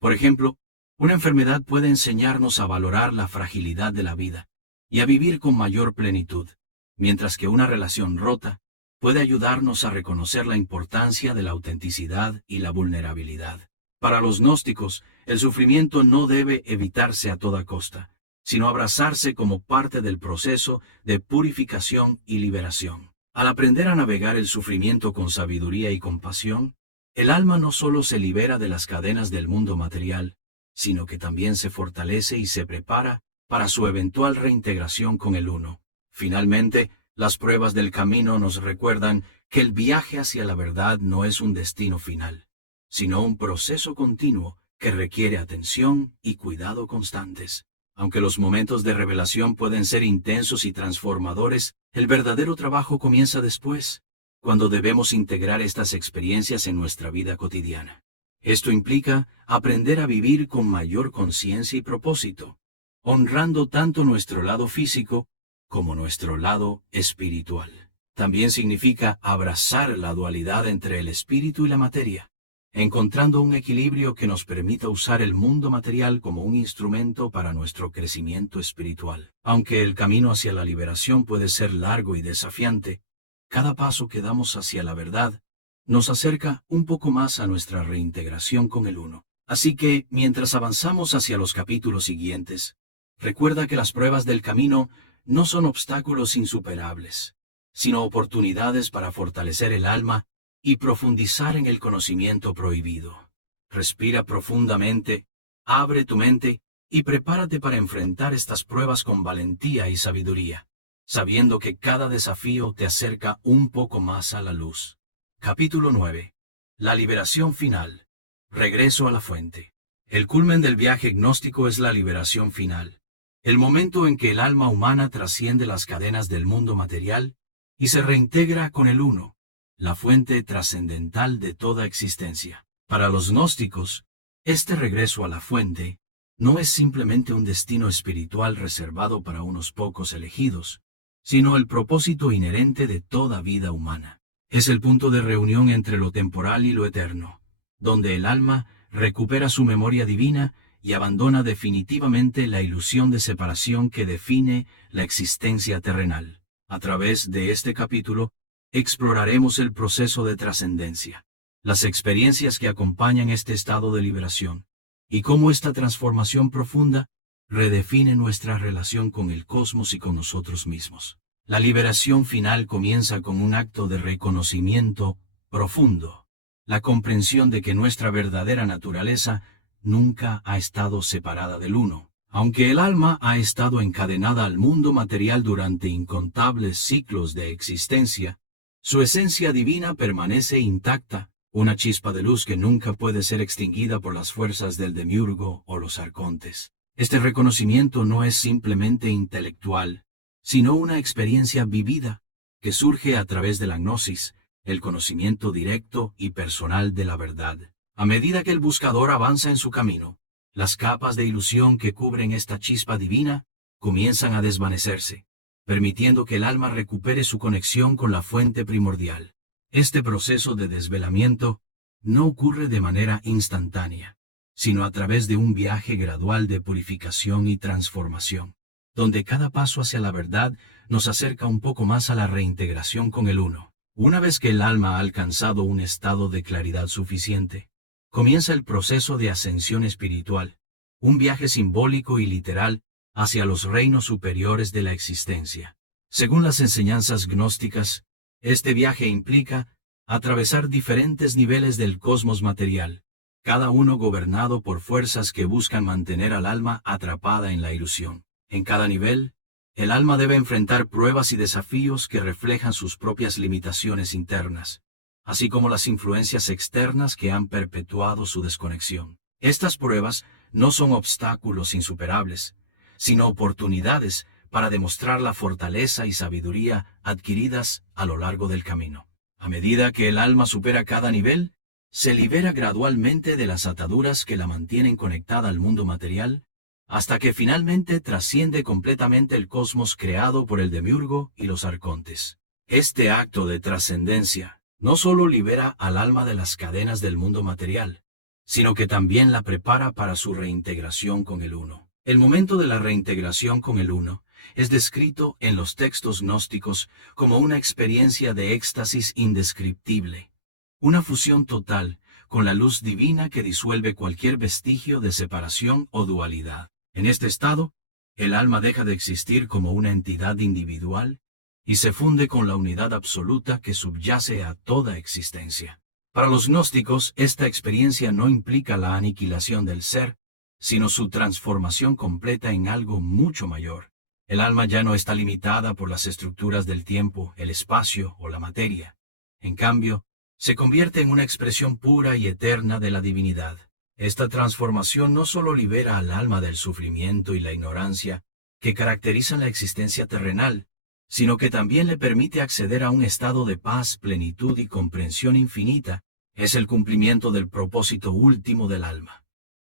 Por ejemplo, una enfermedad puede enseñarnos a valorar la fragilidad de la vida y a vivir con mayor plenitud, mientras que una relación rota puede ayudarnos a reconocer la importancia de la autenticidad y la vulnerabilidad. Para los gnósticos, el sufrimiento no debe evitarse a toda costa, sino abrazarse como parte del proceso de purificación y liberación. Al aprender a navegar el sufrimiento con sabiduría y compasión, el alma no solo se libera de las cadenas del mundo material, sino que también se fortalece y se prepara para su eventual reintegración con el Uno. Finalmente, las pruebas del camino nos recuerdan que el viaje hacia la verdad no es un destino final, sino un proceso continuo que requiere atención y cuidado constantes. Aunque los momentos de revelación pueden ser intensos y transformadores, el verdadero trabajo comienza después, cuando debemos integrar estas experiencias en nuestra vida cotidiana. Esto implica aprender a vivir con mayor conciencia y propósito, honrando tanto nuestro lado físico como nuestro lado espiritual. También significa abrazar la dualidad entre el espíritu y la materia, encontrando un equilibrio que nos permita usar el mundo material como un instrumento para nuestro crecimiento espiritual. Aunque el camino hacia la liberación puede ser largo y desafiante, cada paso que damos hacia la verdad nos acerca un poco más a nuestra reintegración con el Uno. Así que, mientras avanzamos hacia los capítulos siguientes, recuerda que las pruebas del camino no son obstáculos insuperables, sino oportunidades para fortalecer el alma y profundizar en el conocimiento prohibido. Respira profundamente, abre tu mente y prepárate para enfrentar estas pruebas con valentía y sabiduría, sabiendo que cada desafío te acerca un poco más a la luz. Capítulo 9. La liberación final. Regreso a la fuente. El culmen del viaje gnóstico es la liberación final, el momento en que el alma humana trasciende las cadenas del mundo material y se reintegra con el Uno, la fuente trascendental de toda existencia. Para los gnósticos, este regreso a la fuente no es simplemente un destino espiritual reservado para unos pocos elegidos, sino el propósito inherente de toda vida humana. Es el punto de reunión entre lo temporal y lo eterno, donde el alma recupera su memoria divina y abandona definitivamente la ilusión de separación que define la existencia terrenal. A través de este capítulo, exploraremos el proceso de trascendencia, las experiencias que acompañan este estado de liberación, y cómo esta transformación profunda redefine nuestra relación con el cosmos y con nosotros mismos. La liberación final comienza con un acto de reconocimiento profundo, la comprensión de que nuestra verdadera naturaleza nunca ha estado separada del Uno. Aunque el alma ha estado encadenada al mundo material durante incontables ciclos de existencia, su esencia divina permanece intacta, una chispa de luz que nunca puede ser extinguida por las fuerzas del demiurgo o los arcontes. Este reconocimiento no es simplemente intelectual, sino una experiencia vivida que surge a través de la gnosis, el conocimiento directo y personal de la verdad. A medida que el buscador avanza en su camino, las capas de ilusión que cubren esta chispa divina comienzan a desvanecerse, permitiendo que el alma recupere su conexión con la fuente primordial. Este proceso de desvelamiento no ocurre de manera instantánea, sino a través de un viaje gradual de purificación y transformación, donde cada paso hacia la verdad nos acerca un poco más a la reintegración con el Uno. Una vez que el alma ha alcanzado un estado de claridad suficiente, comienza el proceso de ascensión espiritual, un viaje simbólico y literal hacia los reinos superiores de la existencia. Según las enseñanzas gnósticas, este viaje implica atravesar diferentes niveles del cosmos material, cada uno gobernado por fuerzas que buscan mantener al alma atrapada en la ilusión. En cada nivel, el alma debe enfrentar pruebas y desafíos que reflejan sus propias limitaciones internas, así como las influencias externas que han perpetuado su desconexión. Estas pruebas no son obstáculos insuperables, sino oportunidades para demostrar la fortaleza y sabiduría adquiridas a lo largo del camino. A medida que el alma supera cada nivel, se libera gradualmente de las ataduras que la mantienen conectada al mundo material, hasta que finalmente trasciende completamente el cosmos creado por el demiurgo y los arcontes. Este acto de trascendencia no solo libera al alma de las cadenas del mundo material, sino que también la prepara para su reintegración con el Uno. El momento de la reintegración con el Uno es descrito en los textos gnósticos como una experiencia de éxtasis indescriptible, una fusión total con la luz divina que disuelve cualquier vestigio de separación o dualidad. En este estado, el alma deja de existir como una entidad individual y se funde con la unidad absoluta que subyace a toda existencia. Para los gnósticos, esta experiencia no implica la aniquilación del ser, sino su transformación completa en algo mucho mayor. El alma ya no está limitada por las estructuras del tiempo, el espacio o la materia. En cambio, se convierte en una expresión pura y eterna de la divinidad. Esta transformación no solo libera al alma del sufrimiento y la ignorancia que caracterizan la existencia terrenal, sino que también le permite acceder a un estado de paz, plenitud y comprensión infinita. Es el cumplimiento del propósito último del alma: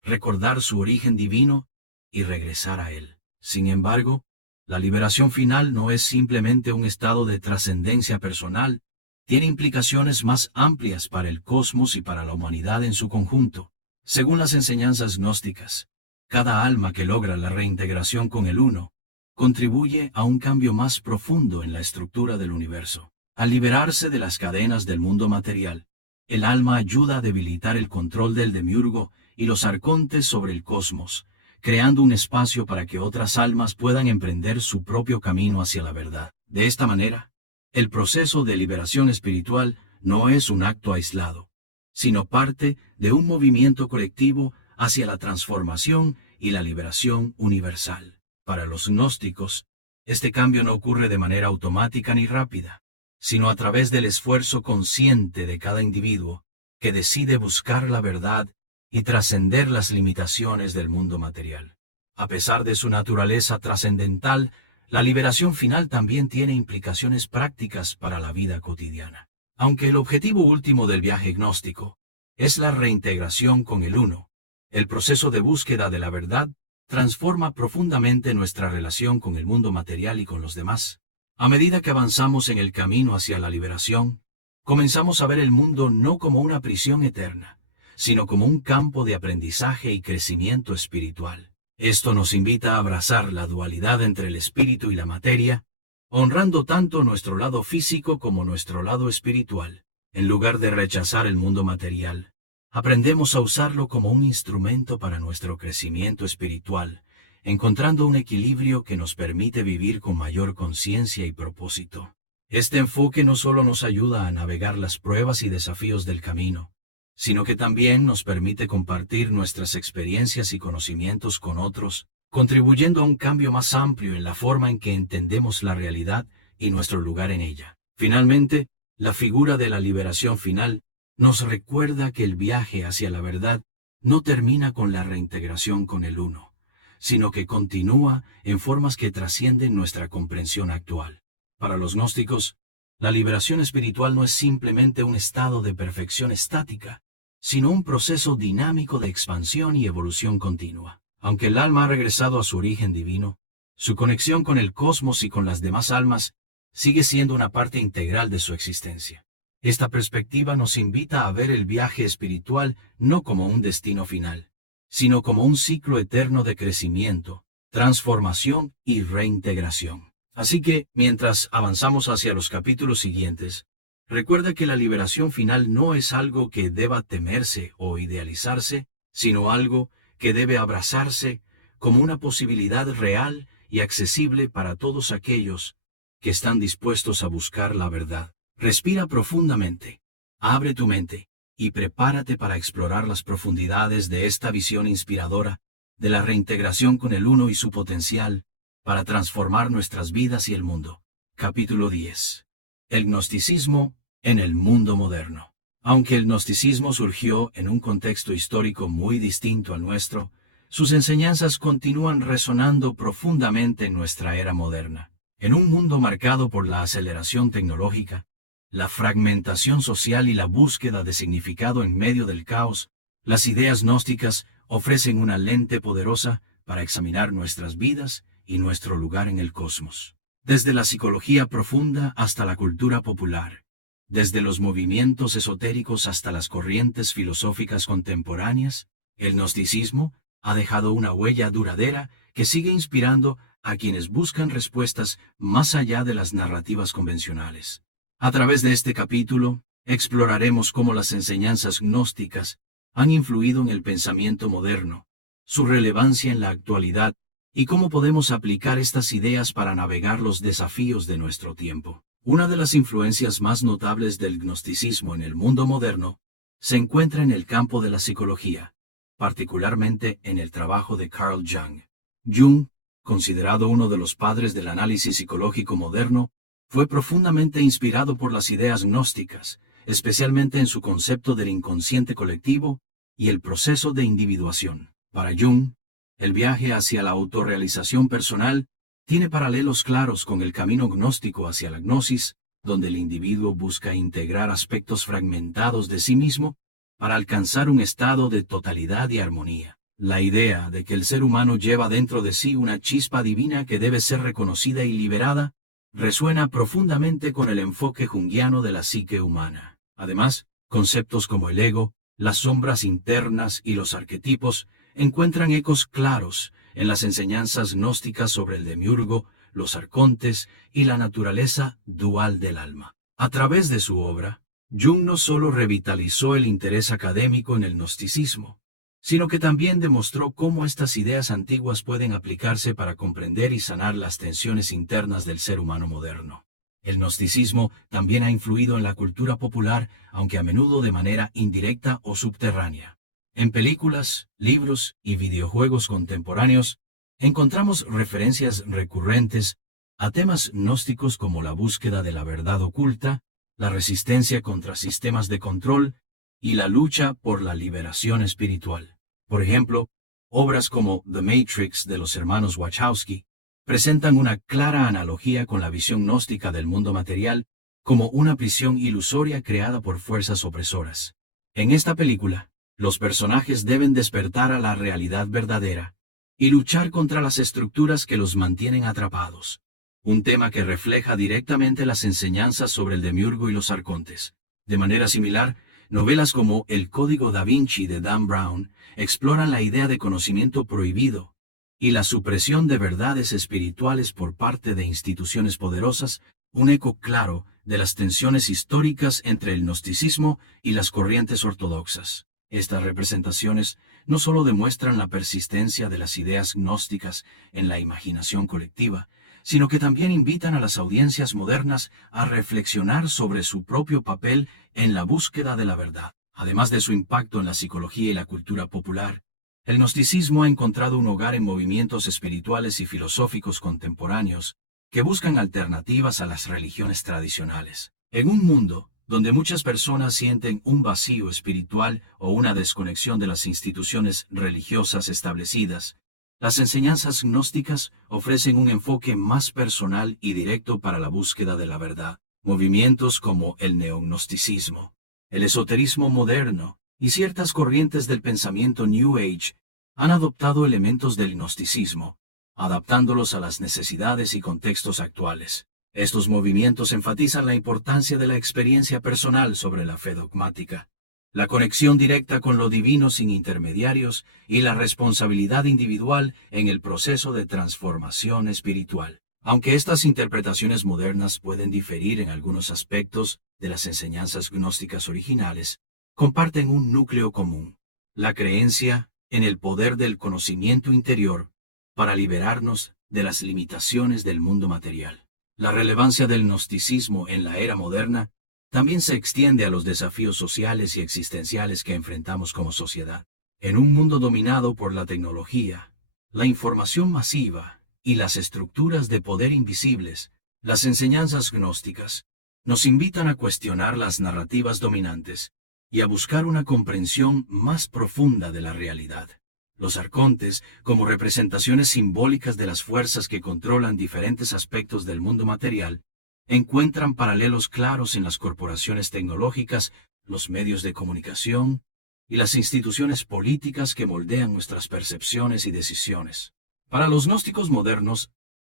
recordar su origen divino y regresar a él. Sin embargo, la liberación final no es simplemente un estado de trascendencia personal, tiene implicaciones más amplias para el cosmos y para la humanidad en su conjunto. Según las enseñanzas gnósticas, cada alma que logra la reintegración con el Uno contribuye a un cambio más profundo en la estructura del universo. Al liberarse de las cadenas del mundo material, el alma ayuda a debilitar el control del demiurgo y los arcontes sobre el cosmos, creando un espacio para que otras almas puedan emprender su propio camino hacia la verdad. De esta manera, el proceso de liberación espiritual no es un acto aislado, sino parte de un movimiento colectivo hacia la transformación y la liberación universal. Para los gnósticos, este cambio no ocurre de manera automática ni rápida, sino a través del esfuerzo consciente de cada individuo que decide buscar la verdad y trascender las limitaciones del mundo material. A pesar de su naturaleza trascendental, la liberación final también tiene implicaciones prácticas para la vida cotidiana. Aunque el objetivo último del viaje gnóstico es la reintegración con el Uno, el proceso de búsqueda de la verdad transforma profundamente nuestra relación con el mundo material y con los demás. A medida que avanzamos en el camino hacia la liberación, comenzamos a ver el mundo no como una prisión eterna, sino como un campo de aprendizaje y crecimiento espiritual. Esto nos invita a abrazar la dualidad entre el espíritu y la materia, honrando tanto nuestro lado físico como nuestro lado espiritual. En lugar de rechazar el mundo material, aprendemos a usarlo como un instrumento para nuestro crecimiento espiritual, encontrando un equilibrio que nos permite vivir con mayor conciencia y propósito. Este enfoque no solo nos ayuda a navegar las pruebas y desafíos del camino, sino que también nos permite compartir nuestras experiencias y conocimientos con otros, contribuyendo a un cambio más amplio en la forma en que entendemos la realidad y nuestro lugar en ella. Finalmente, la figura de la liberación final nos recuerda que el viaje hacia la verdad no termina con la reintegración con el Uno, sino que continúa en formas que trascienden nuestra comprensión actual. Para los gnósticos, la liberación espiritual no es simplemente un estado de perfección estática, sino un proceso dinámico de expansión y evolución continua. Aunque el alma ha regresado a su origen divino, su conexión con el cosmos y con las demás almas sigue siendo una parte integral de su existencia. Esta perspectiva nos invita a ver el viaje espiritual no como un destino final, sino como un ciclo eterno de crecimiento, transformación y reintegración. Así que, mientras avanzamos hacia los capítulos siguientes, recuerda que la liberación final no es algo que deba temerse o idealizarse, sino algo que debe abrazarse como una posibilidad real y accesible para todos aquellos que están dispuestos a buscar la verdad. Respira profundamente, abre tu mente y prepárate para explorar las profundidades de esta visión inspiradora de la reintegración con el Uno y su potencial para transformar nuestras vidas y el mundo. Capítulo 10. El gnosticismo en el mundo moderno. Aunque el gnosticismo surgió en un contexto histórico muy distinto al nuestro, sus enseñanzas continúan resonando profundamente en nuestra era moderna. En un mundo marcado por la aceleración tecnológica, la fragmentación social y la búsqueda de significado en medio del caos, las ideas gnósticas ofrecen una lente poderosa para examinar nuestras vidas y nuestro lugar en el cosmos. Desde la psicología profunda hasta la cultura popular, desde los movimientos esotéricos hasta las corrientes filosóficas contemporáneas, el gnosticismo ha dejado una huella duradera que sigue inspirando a quienes buscan respuestas más allá de las narrativas convencionales. A través de este capítulo, exploraremos cómo las enseñanzas gnósticas han influido en el pensamiento moderno, su relevancia en la actualidad y cómo podemos aplicar estas ideas para navegar los desafíos de nuestro tiempo. Una de las influencias más notables del gnosticismo en el mundo moderno se encuentra en el campo de la psicología, particularmente en el trabajo de Carl Jung. Jung, considerado uno de los padres del análisis psicológico moderno, fue profundamente inspirado por las ideas gnósticas, especialmente en su concepto del inconsciente colectivo y el proceso de individuación. Para Jung, el viaje hacia la autorrealización personal tiene paralelos claros con el camino gnóstico hacia la gnosis, donde el individuo busca integrar aspectos fragmentados de sí mismo para alcanzar un estado de totalidad y armonía. La idea de que el ser humano lleva dentro de sí una chispa divina que debe ser reconocida y liberada resuena profundamente con el enfoque junguiano de la psique humana. Además, conceptos como el ego, las sombras internas y los arquetipos encuentran ecos claros en las enseñanzas gnósticas sobre el demiurgo, los arcontes y la naturaleza dual del alma. A través de su obra, Jung no solo revitalizó el interés académico en el gnosticismo, sino que también demostró cómo estas ideas antiguas pueden aplicarse para comprender y sanar las tensiones internas del ser humano moderno. El gnosticismo también ha influido en la cultura popular, aunque a menudo de manera indirecta o subterránea. En películas, libros y videojuegos contemporáneos, encontramos referencias recurrentes a temas gnósticos como la búsqueda de la verdad oculta, la resistencia contra sistemas de control y la lucha por la liberación espiritual. Por ejemplo, obras como The Matrix de los hermanos Wachowski presentan una clara analogía con la visión gnóstica del mundo material como una prisión ilusoria creada por fuerzas opresoras. En esta película, los personajes deben despertar a la realidad verdadera y luchar contra las estructuras que los mantienen atrapados, un tema que refleja directamente las enseñanzas sobre el demiurgo y los arcontes. De manera similar, novelas como El Código da Vinci de Dan Brown exploran la idea de conocimiento prohibido y la supresión de verdades espirituales por parte de instituciones poderosas, un eco claro de las tensiones históricas entre el gnosticismo y las corrientes ortodoxas. Estas representaciones no solo demuestran la persistencia de las ideas gnósticas en la imaginación colectiva, sino que también invitan a las audiencias modernas a reflexionar sobre su propio papel en la búsqueda de la verdad. Además de su impacto en la psicología y la cultura popular, el gnosticismo ha encontrado un hogar en movimientos espirituales y filosóficos contemporáneos que buscan alternativas a las religiones tradicionales. En un mundo donde muchas personas sienten un vacío espiritual o una desconexión de las instituciones religiosas establecidas, las enseñanzas gnósticas ofrecen un enfoque más personal y directo para la búsqueda de la verdad. Movimientos como el neognosticismo, el esoterismo moderno y ciertas corrientes del pensamiento New Age han adoptado elementos del gnosticismo, adaptándolos a las necesidades y contextos actuales. Estos movimientos enfatizan la importancia de la experiencia personal sobre la fe dogmática, la conexión directa con lo divino sin intermediarios y la responsabilidad individual en el proceso de transformación espiritual. Aunque estas interpretaciones modernas pueden diferir en algunos aspectos de las enseñanzas gnósticas originales, comparten un núcleo común: la creencia en el poder del conocimiento interior para liberarnos de las limitaciones del mundo material. La relevancia del gnosticismo en la era moderna también se extiende a los desafíos sociales y existenciales que enfrentamos como sociedad. En un mundo dominado por la tecnología, la información masiva y las estructuras de poder invisibles, las enseñanzas gnósticas nos invitan a cuestionar las narrativas dominantes y a buscar una comprensión más profunda de la realidad. Los arcontes, como representaciones simbólicas de las fuerzas que controlan diferentes aspectos del mundo material, encuentran paralelos claros en las corporaciones tecnológicas, los medios de comunicación y las instituciones políticas que moldean nuestras percepciones y decisiones. Para los gnósticos modernos,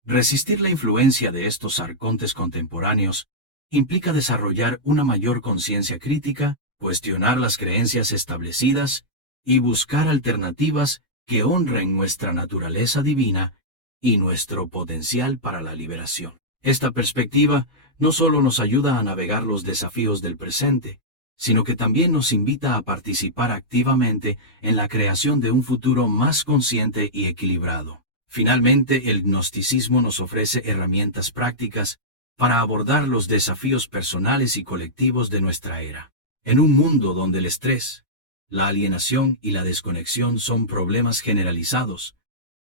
resistir la influencia de estos arcontes contemporáneos implica desarrollar una mayor conciencia crítica, cuestionar las creencias establecidas y buscar alternativas que honren nuestra naturaleza divina y nuestro potencial para la liberación. Esta perspectiva no solo nos ayuda a navegar los desafíos del presente, sino que también nos invita a participar activamente en la creación de un futuro más consciente y equilibrado. Finalmente, el gnosticismo nos ofrece herramientas prácticas para abordar los desafíos personales y colectivos de nuestra era. En un mundo donde el estrés, la alienación y la desconexión son problemas generalizados,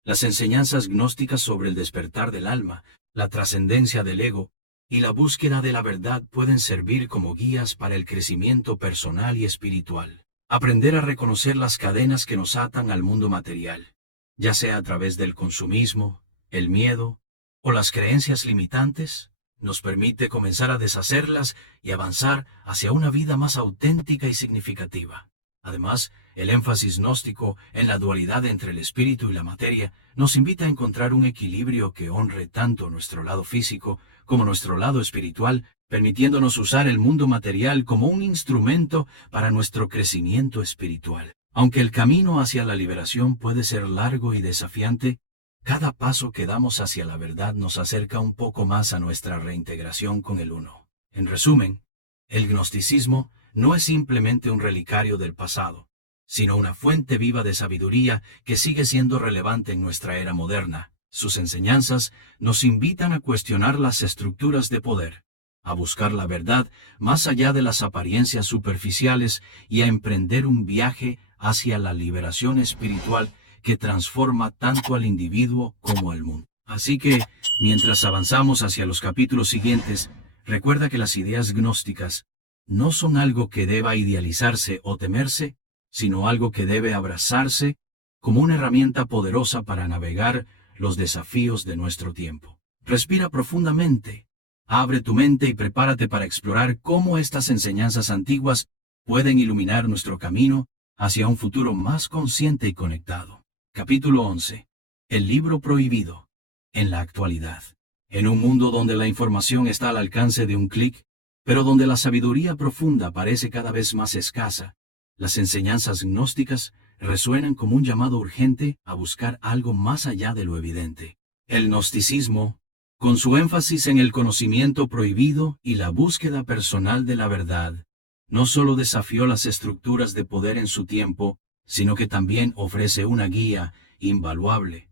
las enseñanzas gnósticas sobre el despertar del alma, la trascendencia del ego y la búsqueda de la verdad pueden servir como guías para el crecimiento personal y espiritual. Aprender a reconocer las cadenas que nos atan al mundo material, ya sea a través del consumismo, el miedo o las creencias limitantes, nos permite comenzar a deshacerlas y avanzar hacia una vida más auténtica y significativa. Además, el énfasis gnóstico en la dualidad entre el espíritu y la materia nos invita a encontrar un equilibrio que honre tanto nuestro lado físico como nuestro lado espiritual, permitiéndonos usar el mundo material como un instrumento para nuestro crecimiento espiritual. Aunque el camino hacia la liberación puede ser largo y desafiante, cada paso que damos hacia la verdad nos acerca un poco más a nuestra reintegración con el Uno. En resumen, el gnosticismo no es simplemente un relicario del pasado, sino una fuente viva de sabiduría que sigue siendo relevante en nuestra era moderna. Sus enseñanzas nos invitan a cuestionar las estructuras de poder, a buscar la verdad más allá de las apariencias superficiales y a emprender un viaje hacia la liberación espiritual que transforma tanto al individuo como al mundo. Así que, mientras avanzamos hacia los capítulos siguientes, recuerda que las ideas gnósticas no son algo que deba idealizarse o temerse, sino algo que debe abrazarse como una herramienta poderosa para navegar los desafíos de nuestro tiempo. Respira profundamente, abre tu mente y prepárate para explorar cómo estas enseñanzas antiguas pueden iluminar nuestro camino hacia un futuro más consciente y conectado. Capítulo 11. El libro prohibido. En la actualidad. En un mundo donde la información está al alcance de un clic, pero donde la sabiduría profunda parece cada vez más escasa, las enseñanzas gnósticas resuenan como un llamado urgente a buscar algo más allá de lo evidente. El gnosticismo, con su énfasis en el conocimiento prohibido y la búsqueda personal de la verdad, no solo desafió las estructuras de poder en su tiempo, sino que también ofrece una guía invaluable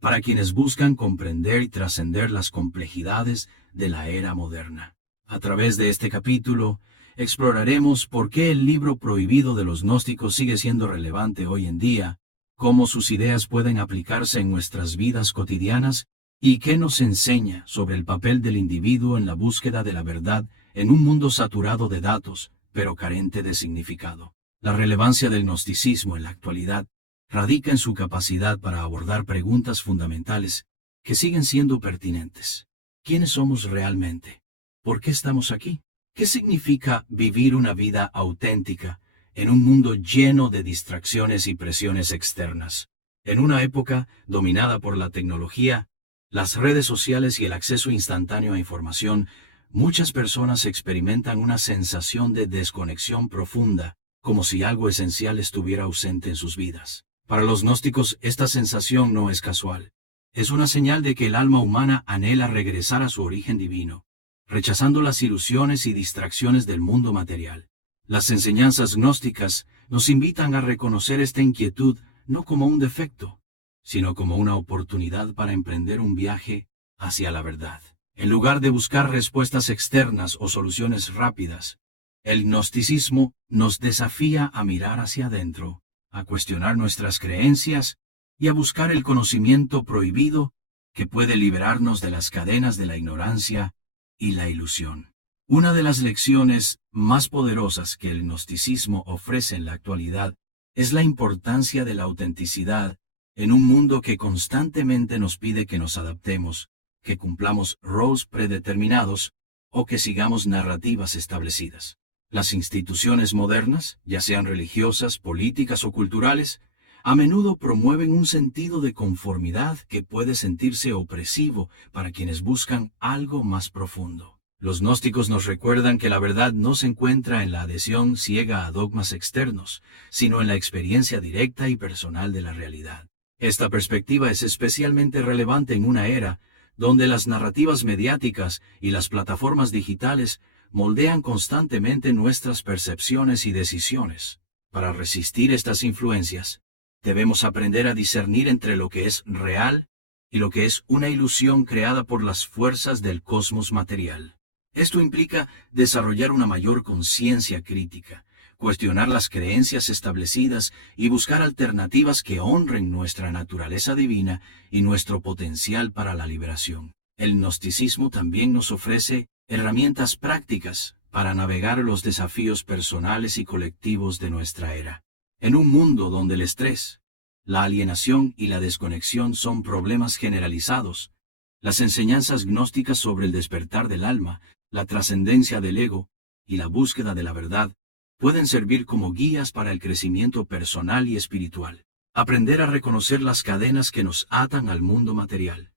para quienes buscan comprender y trascender las complejidades de la era moderna. A través de este capítulo, exploraremos por qué el libro prohibido de los gnósticos sigue siendo relevante hoy en día, cómo sus ideas pueden aplicarse en nuestras vidas cotidianas y qué nos enseña sobre el papel del individuo en la búsqueda de la verdad en un mundo saturado de datos, pero carente de significado. La relevancia del gnosticismo en la actualidad radica en su capacidad para abordar preguntas fundamentales que siguen siendo pertinentes. ¿Quiénes somos realmente? ¿Por qué estamos aquí? ¿Qué significa vivir una vida auténtica en un mundo lleno de distracciones y presiones externas? En una época dominada por la tecnología, las redes sociales y el acceso instantáneo a información, muchas personas experimentan una sensación de desconexión profunda, como si algo esencial estuviera ausente en sus vidas. Para los gnósticos, esta sensación no es casual. Es una señal de que el alma humana anhela regresar a su origen divino, rechazando las ilusiones y distracciones del mundo material. Las enseñanzas gnósticas nos invitan a reconocer esta inquietud no como un defecto, sino como una oportunidad para emprender un viaje hacia la verdad. En lugar de buscar respuestas externas o soluciones rápidas, el gnosticismo nos desafía a mirar hacia adentro, a cuestionar nuestras creencias y a buscar el conocimiento prohibido que puede liberarnos de las cadenas de la ignorancia y la ilusión. Una de las lecciones más poderosas que el gnosticismo ofrece en la actualidad es la importancia de la autenticidad en un mundo que constantemente nos pide que nos adaptemos, que cumplamos roles predeterminados o que sigamos narrativas establecidas. Las instituciones modernas, ya sean religiosas, políticas o culturales, a menudo promueven un sentido de conformidad que puede sentirse opresivo para quienes buscan algo más profundo. Los gnósticos nos recuerdan que la verdad no se encuentra en la adhesión ciega a dogmas externos, sino en la experiencia directa y personal de la realidad. Esta perspectiva es especialmente relevante en una era donde las narrativas mediáticas y las plataformas digitales moldean constantemente nuestras percepciones y decisiones. Para resistir estas influencias, debemos aprender a discernir entre lo que es real y lo que es una ilusión creada por las fuerzas del cosmos material. Esto implica desarrollar una mayor conciencia crítica, cuestionar las creencias establecidas y buscar alternativas que honren nuestra naturaleza divina y nuestro potencial para la liberación. El gnosticismo también nos ofrece herramientas prácticas para navegar los desafíos personales y colectivos de nuestra era. En un mundo donde el estrés, la alienación y la desconexión son problemas generalizados, las enseñanzas gnósticas sobre el despertar del alma, la trascendencia del ego y la búsqueda de la verdad pueden servir como guías para el crecimiento personal y espiritual. Aprender a reconocer las cadenas que nos atan al mundo material,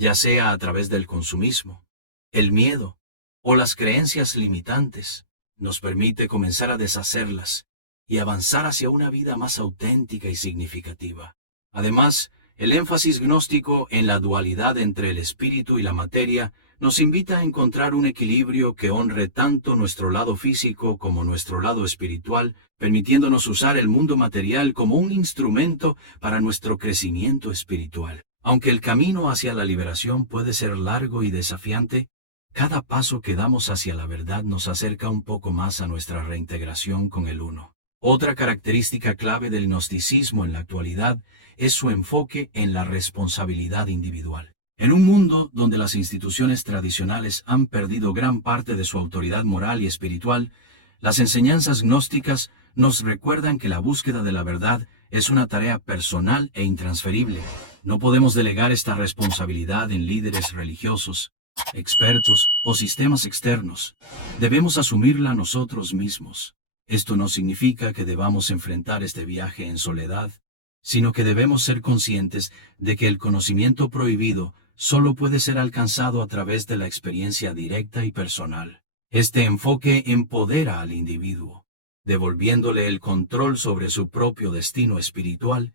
ya sea a través del consumismo, el miedo o las creencias limitantes, nos permite comenzar a deshacerlas y avanzar hacia una vida más auténtica y significativa. Además, el énfasis gnóstico en la dualidad entre el espíritu y la materia nos invita a encontrar un equilibrio que honre tanto nuestro lado físico como nuestro lado espiritual, permitiéndonos usar el mundo material como un instrumento para nuestro crecimiento espiritual. Aunque el camino hacia la liberación puede ser largo y desafiante, cada paso que damos hacia la verdad nos acerca un poco más a nuestra reintegración con el uno. Otra característica clave del gnosticismo en la actualidad es su enfoque en la responsabilidad individual. En un mundo donde las instituciones tradicionales han perdido gran parte de su autoridad moral y espiritual, las enseñanzas gnósticas nos recuerdan que la búsqueda de la verdad es una tarea personal e intransferible. No podemos delegar esta responsabilidad en líderes religiosos, expertos o sistemas externos. Debemos asumirla nosotros mismos. Esto no significa que debamos enfrentar este viaje en soledad, sino que debemos ser conscientes de que el conocimiento prohibido solo puede ser alcanzado a través de la experiencia directa y personal. Este enfoque empodera al individuo, devolviéndole el control sobre su propio destino espiritual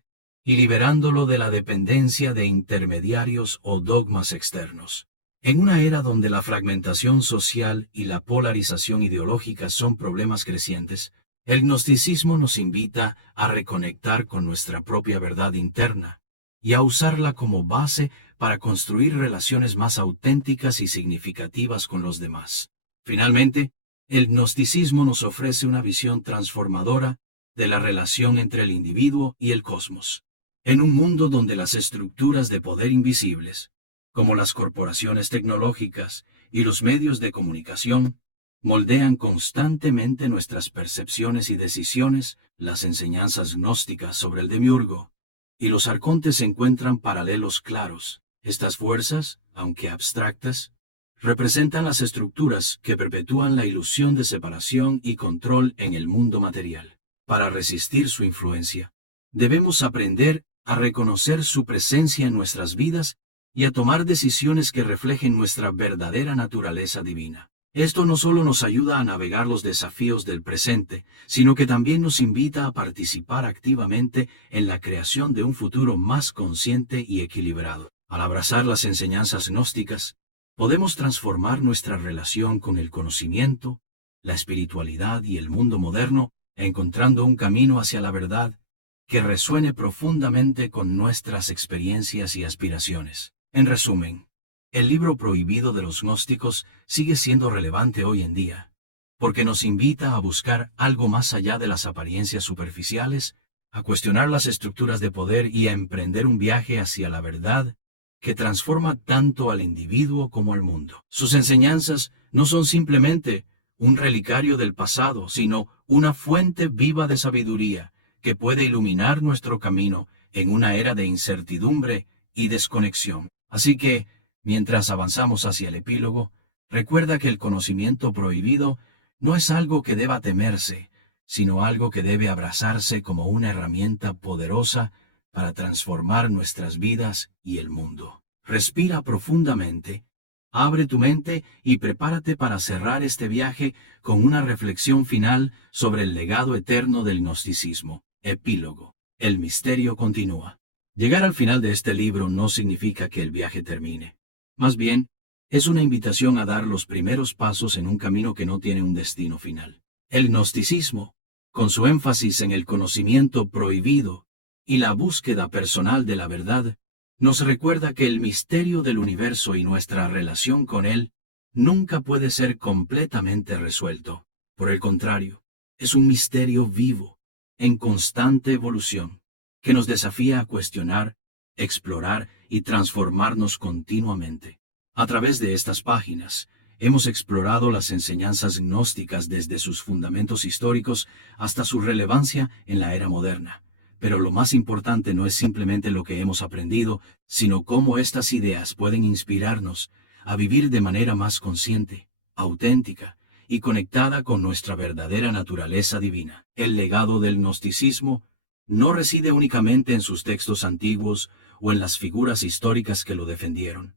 y liberándolo de la dependencia de intermediarios o dogmas externos. En una era donde la fragmentación social y la polarización ideológica son problemas crecientes, el gnosticismo nos invita a reconectar con nuestra propia verdad interna y a usarla como base para construir relaciones más auténticas y significativas con los demás. Finalmente, el gnosticismo nos ofrece una visión transformadora de la relación entre el individuo y el cosmos. En un mundo donde las estructuras de poder invisibles, como las corporaciones tecnológicas y los medios de comunicación, moldean constantemente nuestras percepciones y decisiones, las enseñanzas gnósticas sobre el demiurgo y los arcontes encuentran paralelos claros. Estas fuerzas, aunque abstractas, representan las estructuras que perpetúan la ilusión de separación y control en el mundo material. Para resistir su influencia, debemos aprender a reconocer su presencia en nuestras vidas y a tomar decisiones que reflejen nuestra verdadera naturaleza divina. Esto no solo nos ayuda a navegar los desafíos del presente, sino que también nos invita a participar activamente en la creación de un futuro más consciente y equilibrado. Al abrazar las enseñanzas gnósticas, podemos transformar nuestra relación con el conocimiento, la espiritualidad y el mundo moderno, encontrando un camino hacia la verdad que resuene profundamente con nuestras experiencias y aspiraciones. En resumen, el libro prohibido de los gnósticos sigue siendo relevante hoy en día, porque nos invita a buscar algo más allá de las apariencias superficiales, a cuestionar las estructuras de poder y a emprender un viaje hacia la verdad que transforma tanto al individuo como al mundo. Sus enseñanzas no son simplemente un relicario del pasado, sino una fuente viva de sabiduría que puede iluminar nuestro camino en una era de incertidumbre y desconexión. Así que, mientras avanzamos hacia el epílogo, recuerda que el conocimiento prohibido no es algo que deba temerse, sino algo que debe abrazarse como una herramienta poderosa para transformar nuestras vidas y el mundo. Respira profundamente, abre tu mente y prepárate para cerrar este viaje con una reflexión final sobre el legado eterno del gnosticismo. Epílogo. El misterio continúa. Llegar al final de este libro no significa que el viaje termine. Más bien, es una invitación a dar los primeros pasos en un camino que no tiene un destino final. El gnosticismo, con su énfasis en el conocimiento prohibido y la búsqueda personal de la verdad, nos recuerda que el misterio del universo y nuestra relación con él nunca puede ser completamente resuelto. Por el contrario, es un misterio vivo, en constante evolución, que nos desafía a cuestionar, explorar y transformarnos continuamente. A través de estas páginas, hemos explorado las enseñanzas gnósticas desde sus fundamentos históricos hasta su relevancia en la era moderna. Pero lo más importante no es simplemente lo que hemos aprendido, sino cómo estas ideas pueden inspirarnos a vivir de manera más consciente, auténtica y conectada con nuestra verdadera naturaleza divina. El legado del gnosticismo no reside únicamente en sus textos antiguos o en las figuras históricas que lo defendieron,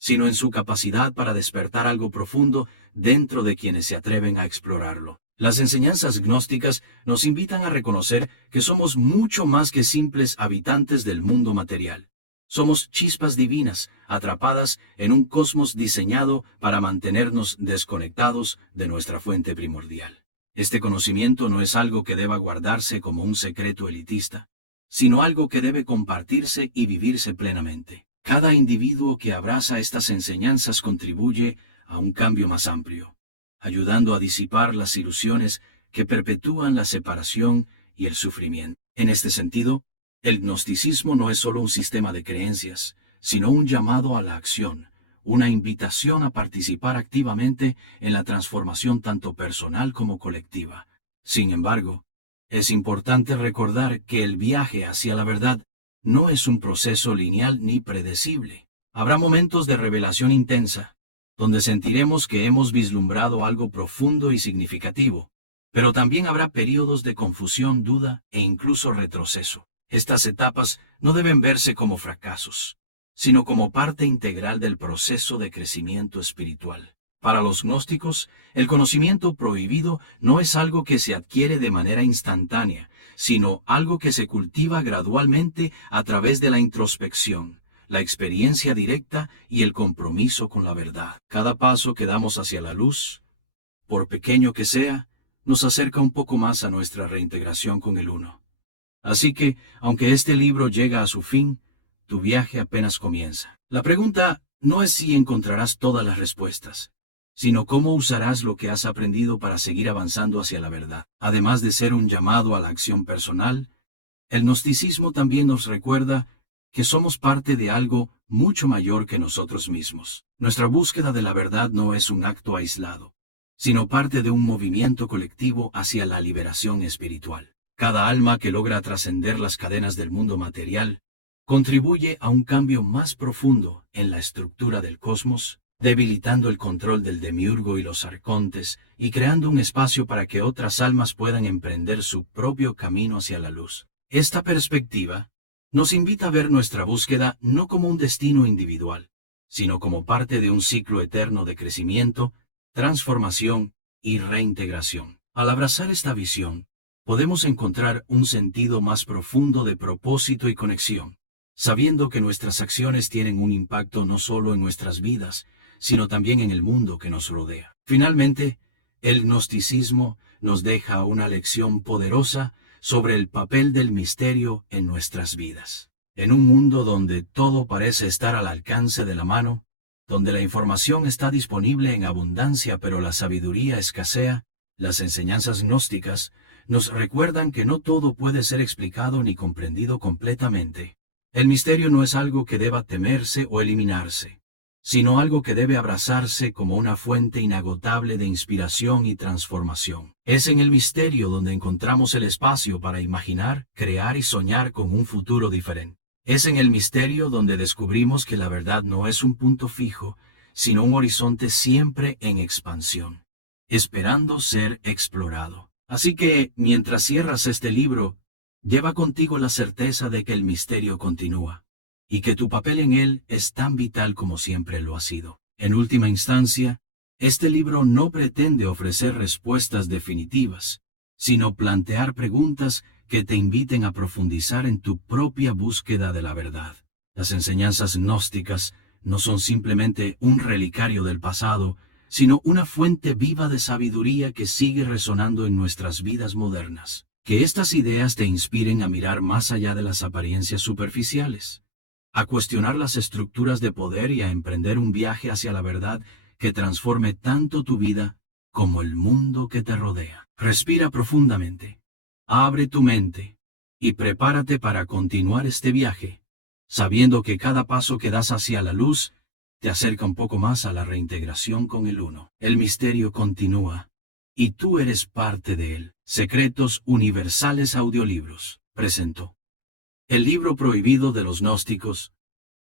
sino en su capacidad para despertar algo profundo dentro de quienes se atreven a explorarlo. Las enseñanzas gnósticas nos invitan a reconocer que somos mucho más que simples habitantes del mundo material. Somos chispas divinas, atrapadas en un cosmos diseñado para mantenernos desconectados de nuestra fuente primordial. Este conocimiento no es algo que deba guardarse como un secreto elitista, sino algo que debe compartirse y vivirse plenamente. Cada individuo que abraza estas enseñanzas contribuye a un cambio más amplio, ayudando a disipar las ilusiones que perpetúan la separación y el sufrimiento. En este sentido, el gnosticismo no es solo un sistema de creencias, sino un llamado a la acción, una invitación a participar activamente en la transformación tanto personal como colectiva. Sin embargo, es importante recordar que el viaje hacia la verdad no es un proceso lineal ni predecible. Habrá momentos de revelación intensa, donde sentiremos que hemos vislumbrado algo profundo y significativo, pero también habrá periodos de confusión, duda e incluso retroceso. Estas etapas no deben verse como fracasos, sino como parte integral del proceso de crecimiento espiritual. Para los gnósticos, el conocimiento prohibido no es algo que se adquiere de manera instantánea, sino algo que se cultiva gradualmente a través de la introspección, la experiencia directa y el compromiso con la verdad. Cada paso que damos hacia la luz, por pequeño que sea, nos acerca un poco más a nuestra reintegración con el Uno. Así que, aunque este libro llega a su fin, tu viaje apenas comienza. La pregunta no es si encontrarás todas las respuestas, sino cómo usarás lo que has aprendido para seguir avanzando hacia la verdad. Además de ser un llamado a la acción personal, el gnosticismo también nos recuerda que somos parte de algo mucho mayor que nosotros mismos. Nuestra búsqueda de la verdad no es un acto aislado, sino parte de un movimiento colectivo hacia la liberación espiritual. Cada alma que logra trascender las cadenas del mundo material contribuye a un cambio más profundo en la estructura del cosmos, debilitando el control del demiurgo y los arcontes y creando un espacio para que otras almas puedan emprender su propio camino hacia la luz. Esta perspectiva nos invita a ver nuestra búsqueda no como un destino individual, sino como parte de un ciclo eterno de crecimiento, transformación y reintegración. Al abrazar esta visión, podemos encontrar un sentido más profundo de propósito y conexión, sabiendo que nuestras acciones tienen un impacto no solo en nuestras vidas, sino también en el mundo que nos rodea. Finalmente, el gnosticismo nos deja una lección poderosa sobre el papel del misterio en nuestras vidas. En un mundo donde todo parece estar al alcance de la mano, donde la información está disponible en abundancia pero la sabiduría escasea, las enseñanzas gnósticas nos recuerdan que no todo puede ser explicado ni comprendido completamente. El misterio no es algo que deba temerse o eliminarse, sino algo que debe abrazarse como una fuente inagotable de inspiración y transformación. Es en el misterio donde encontramos el espacio para imaginar, crear y soñar con un futuro diferente. Es en el misterio donde descubrimos que la verdad no es un punto fijo, sino un horizonte siempre en expansión, esperando ser explorado. Así que, mientras cierras este libro, lleva contigo la certeza de que el misterio continúa, y que tu papel en él es tan vital como siempre lo ha sido. En última instancia, este libro no pretende ofrecer respuestas definitivas, sino plantear preguntas que te inviten a profundizar en tu propia búsqueda de la verdad. Las enseñanzas gnósticas no son simplemente un relicario del pasado, sino una fuente viva de sabiduría que sigue resonando en nuestras vidas modernas. Que estas ideas te inspiren a mirar más allá de las apariencias superficiales, a cuestionar las estructuras de poder y a emprender un viaje hacia la verdad que transforme tanto tu vida como el mundo que te rodea. Respira profundamente, abre tu mente y prepárate para continuar este viaje, sabiendo que cada paso que das hacia la luz te acerca un poco más a la reintegración con el uno. El misterio continúa, y tú eres parte de él. Secretos Universales Audiolibros presentó El libro prohibido de los gnósticos,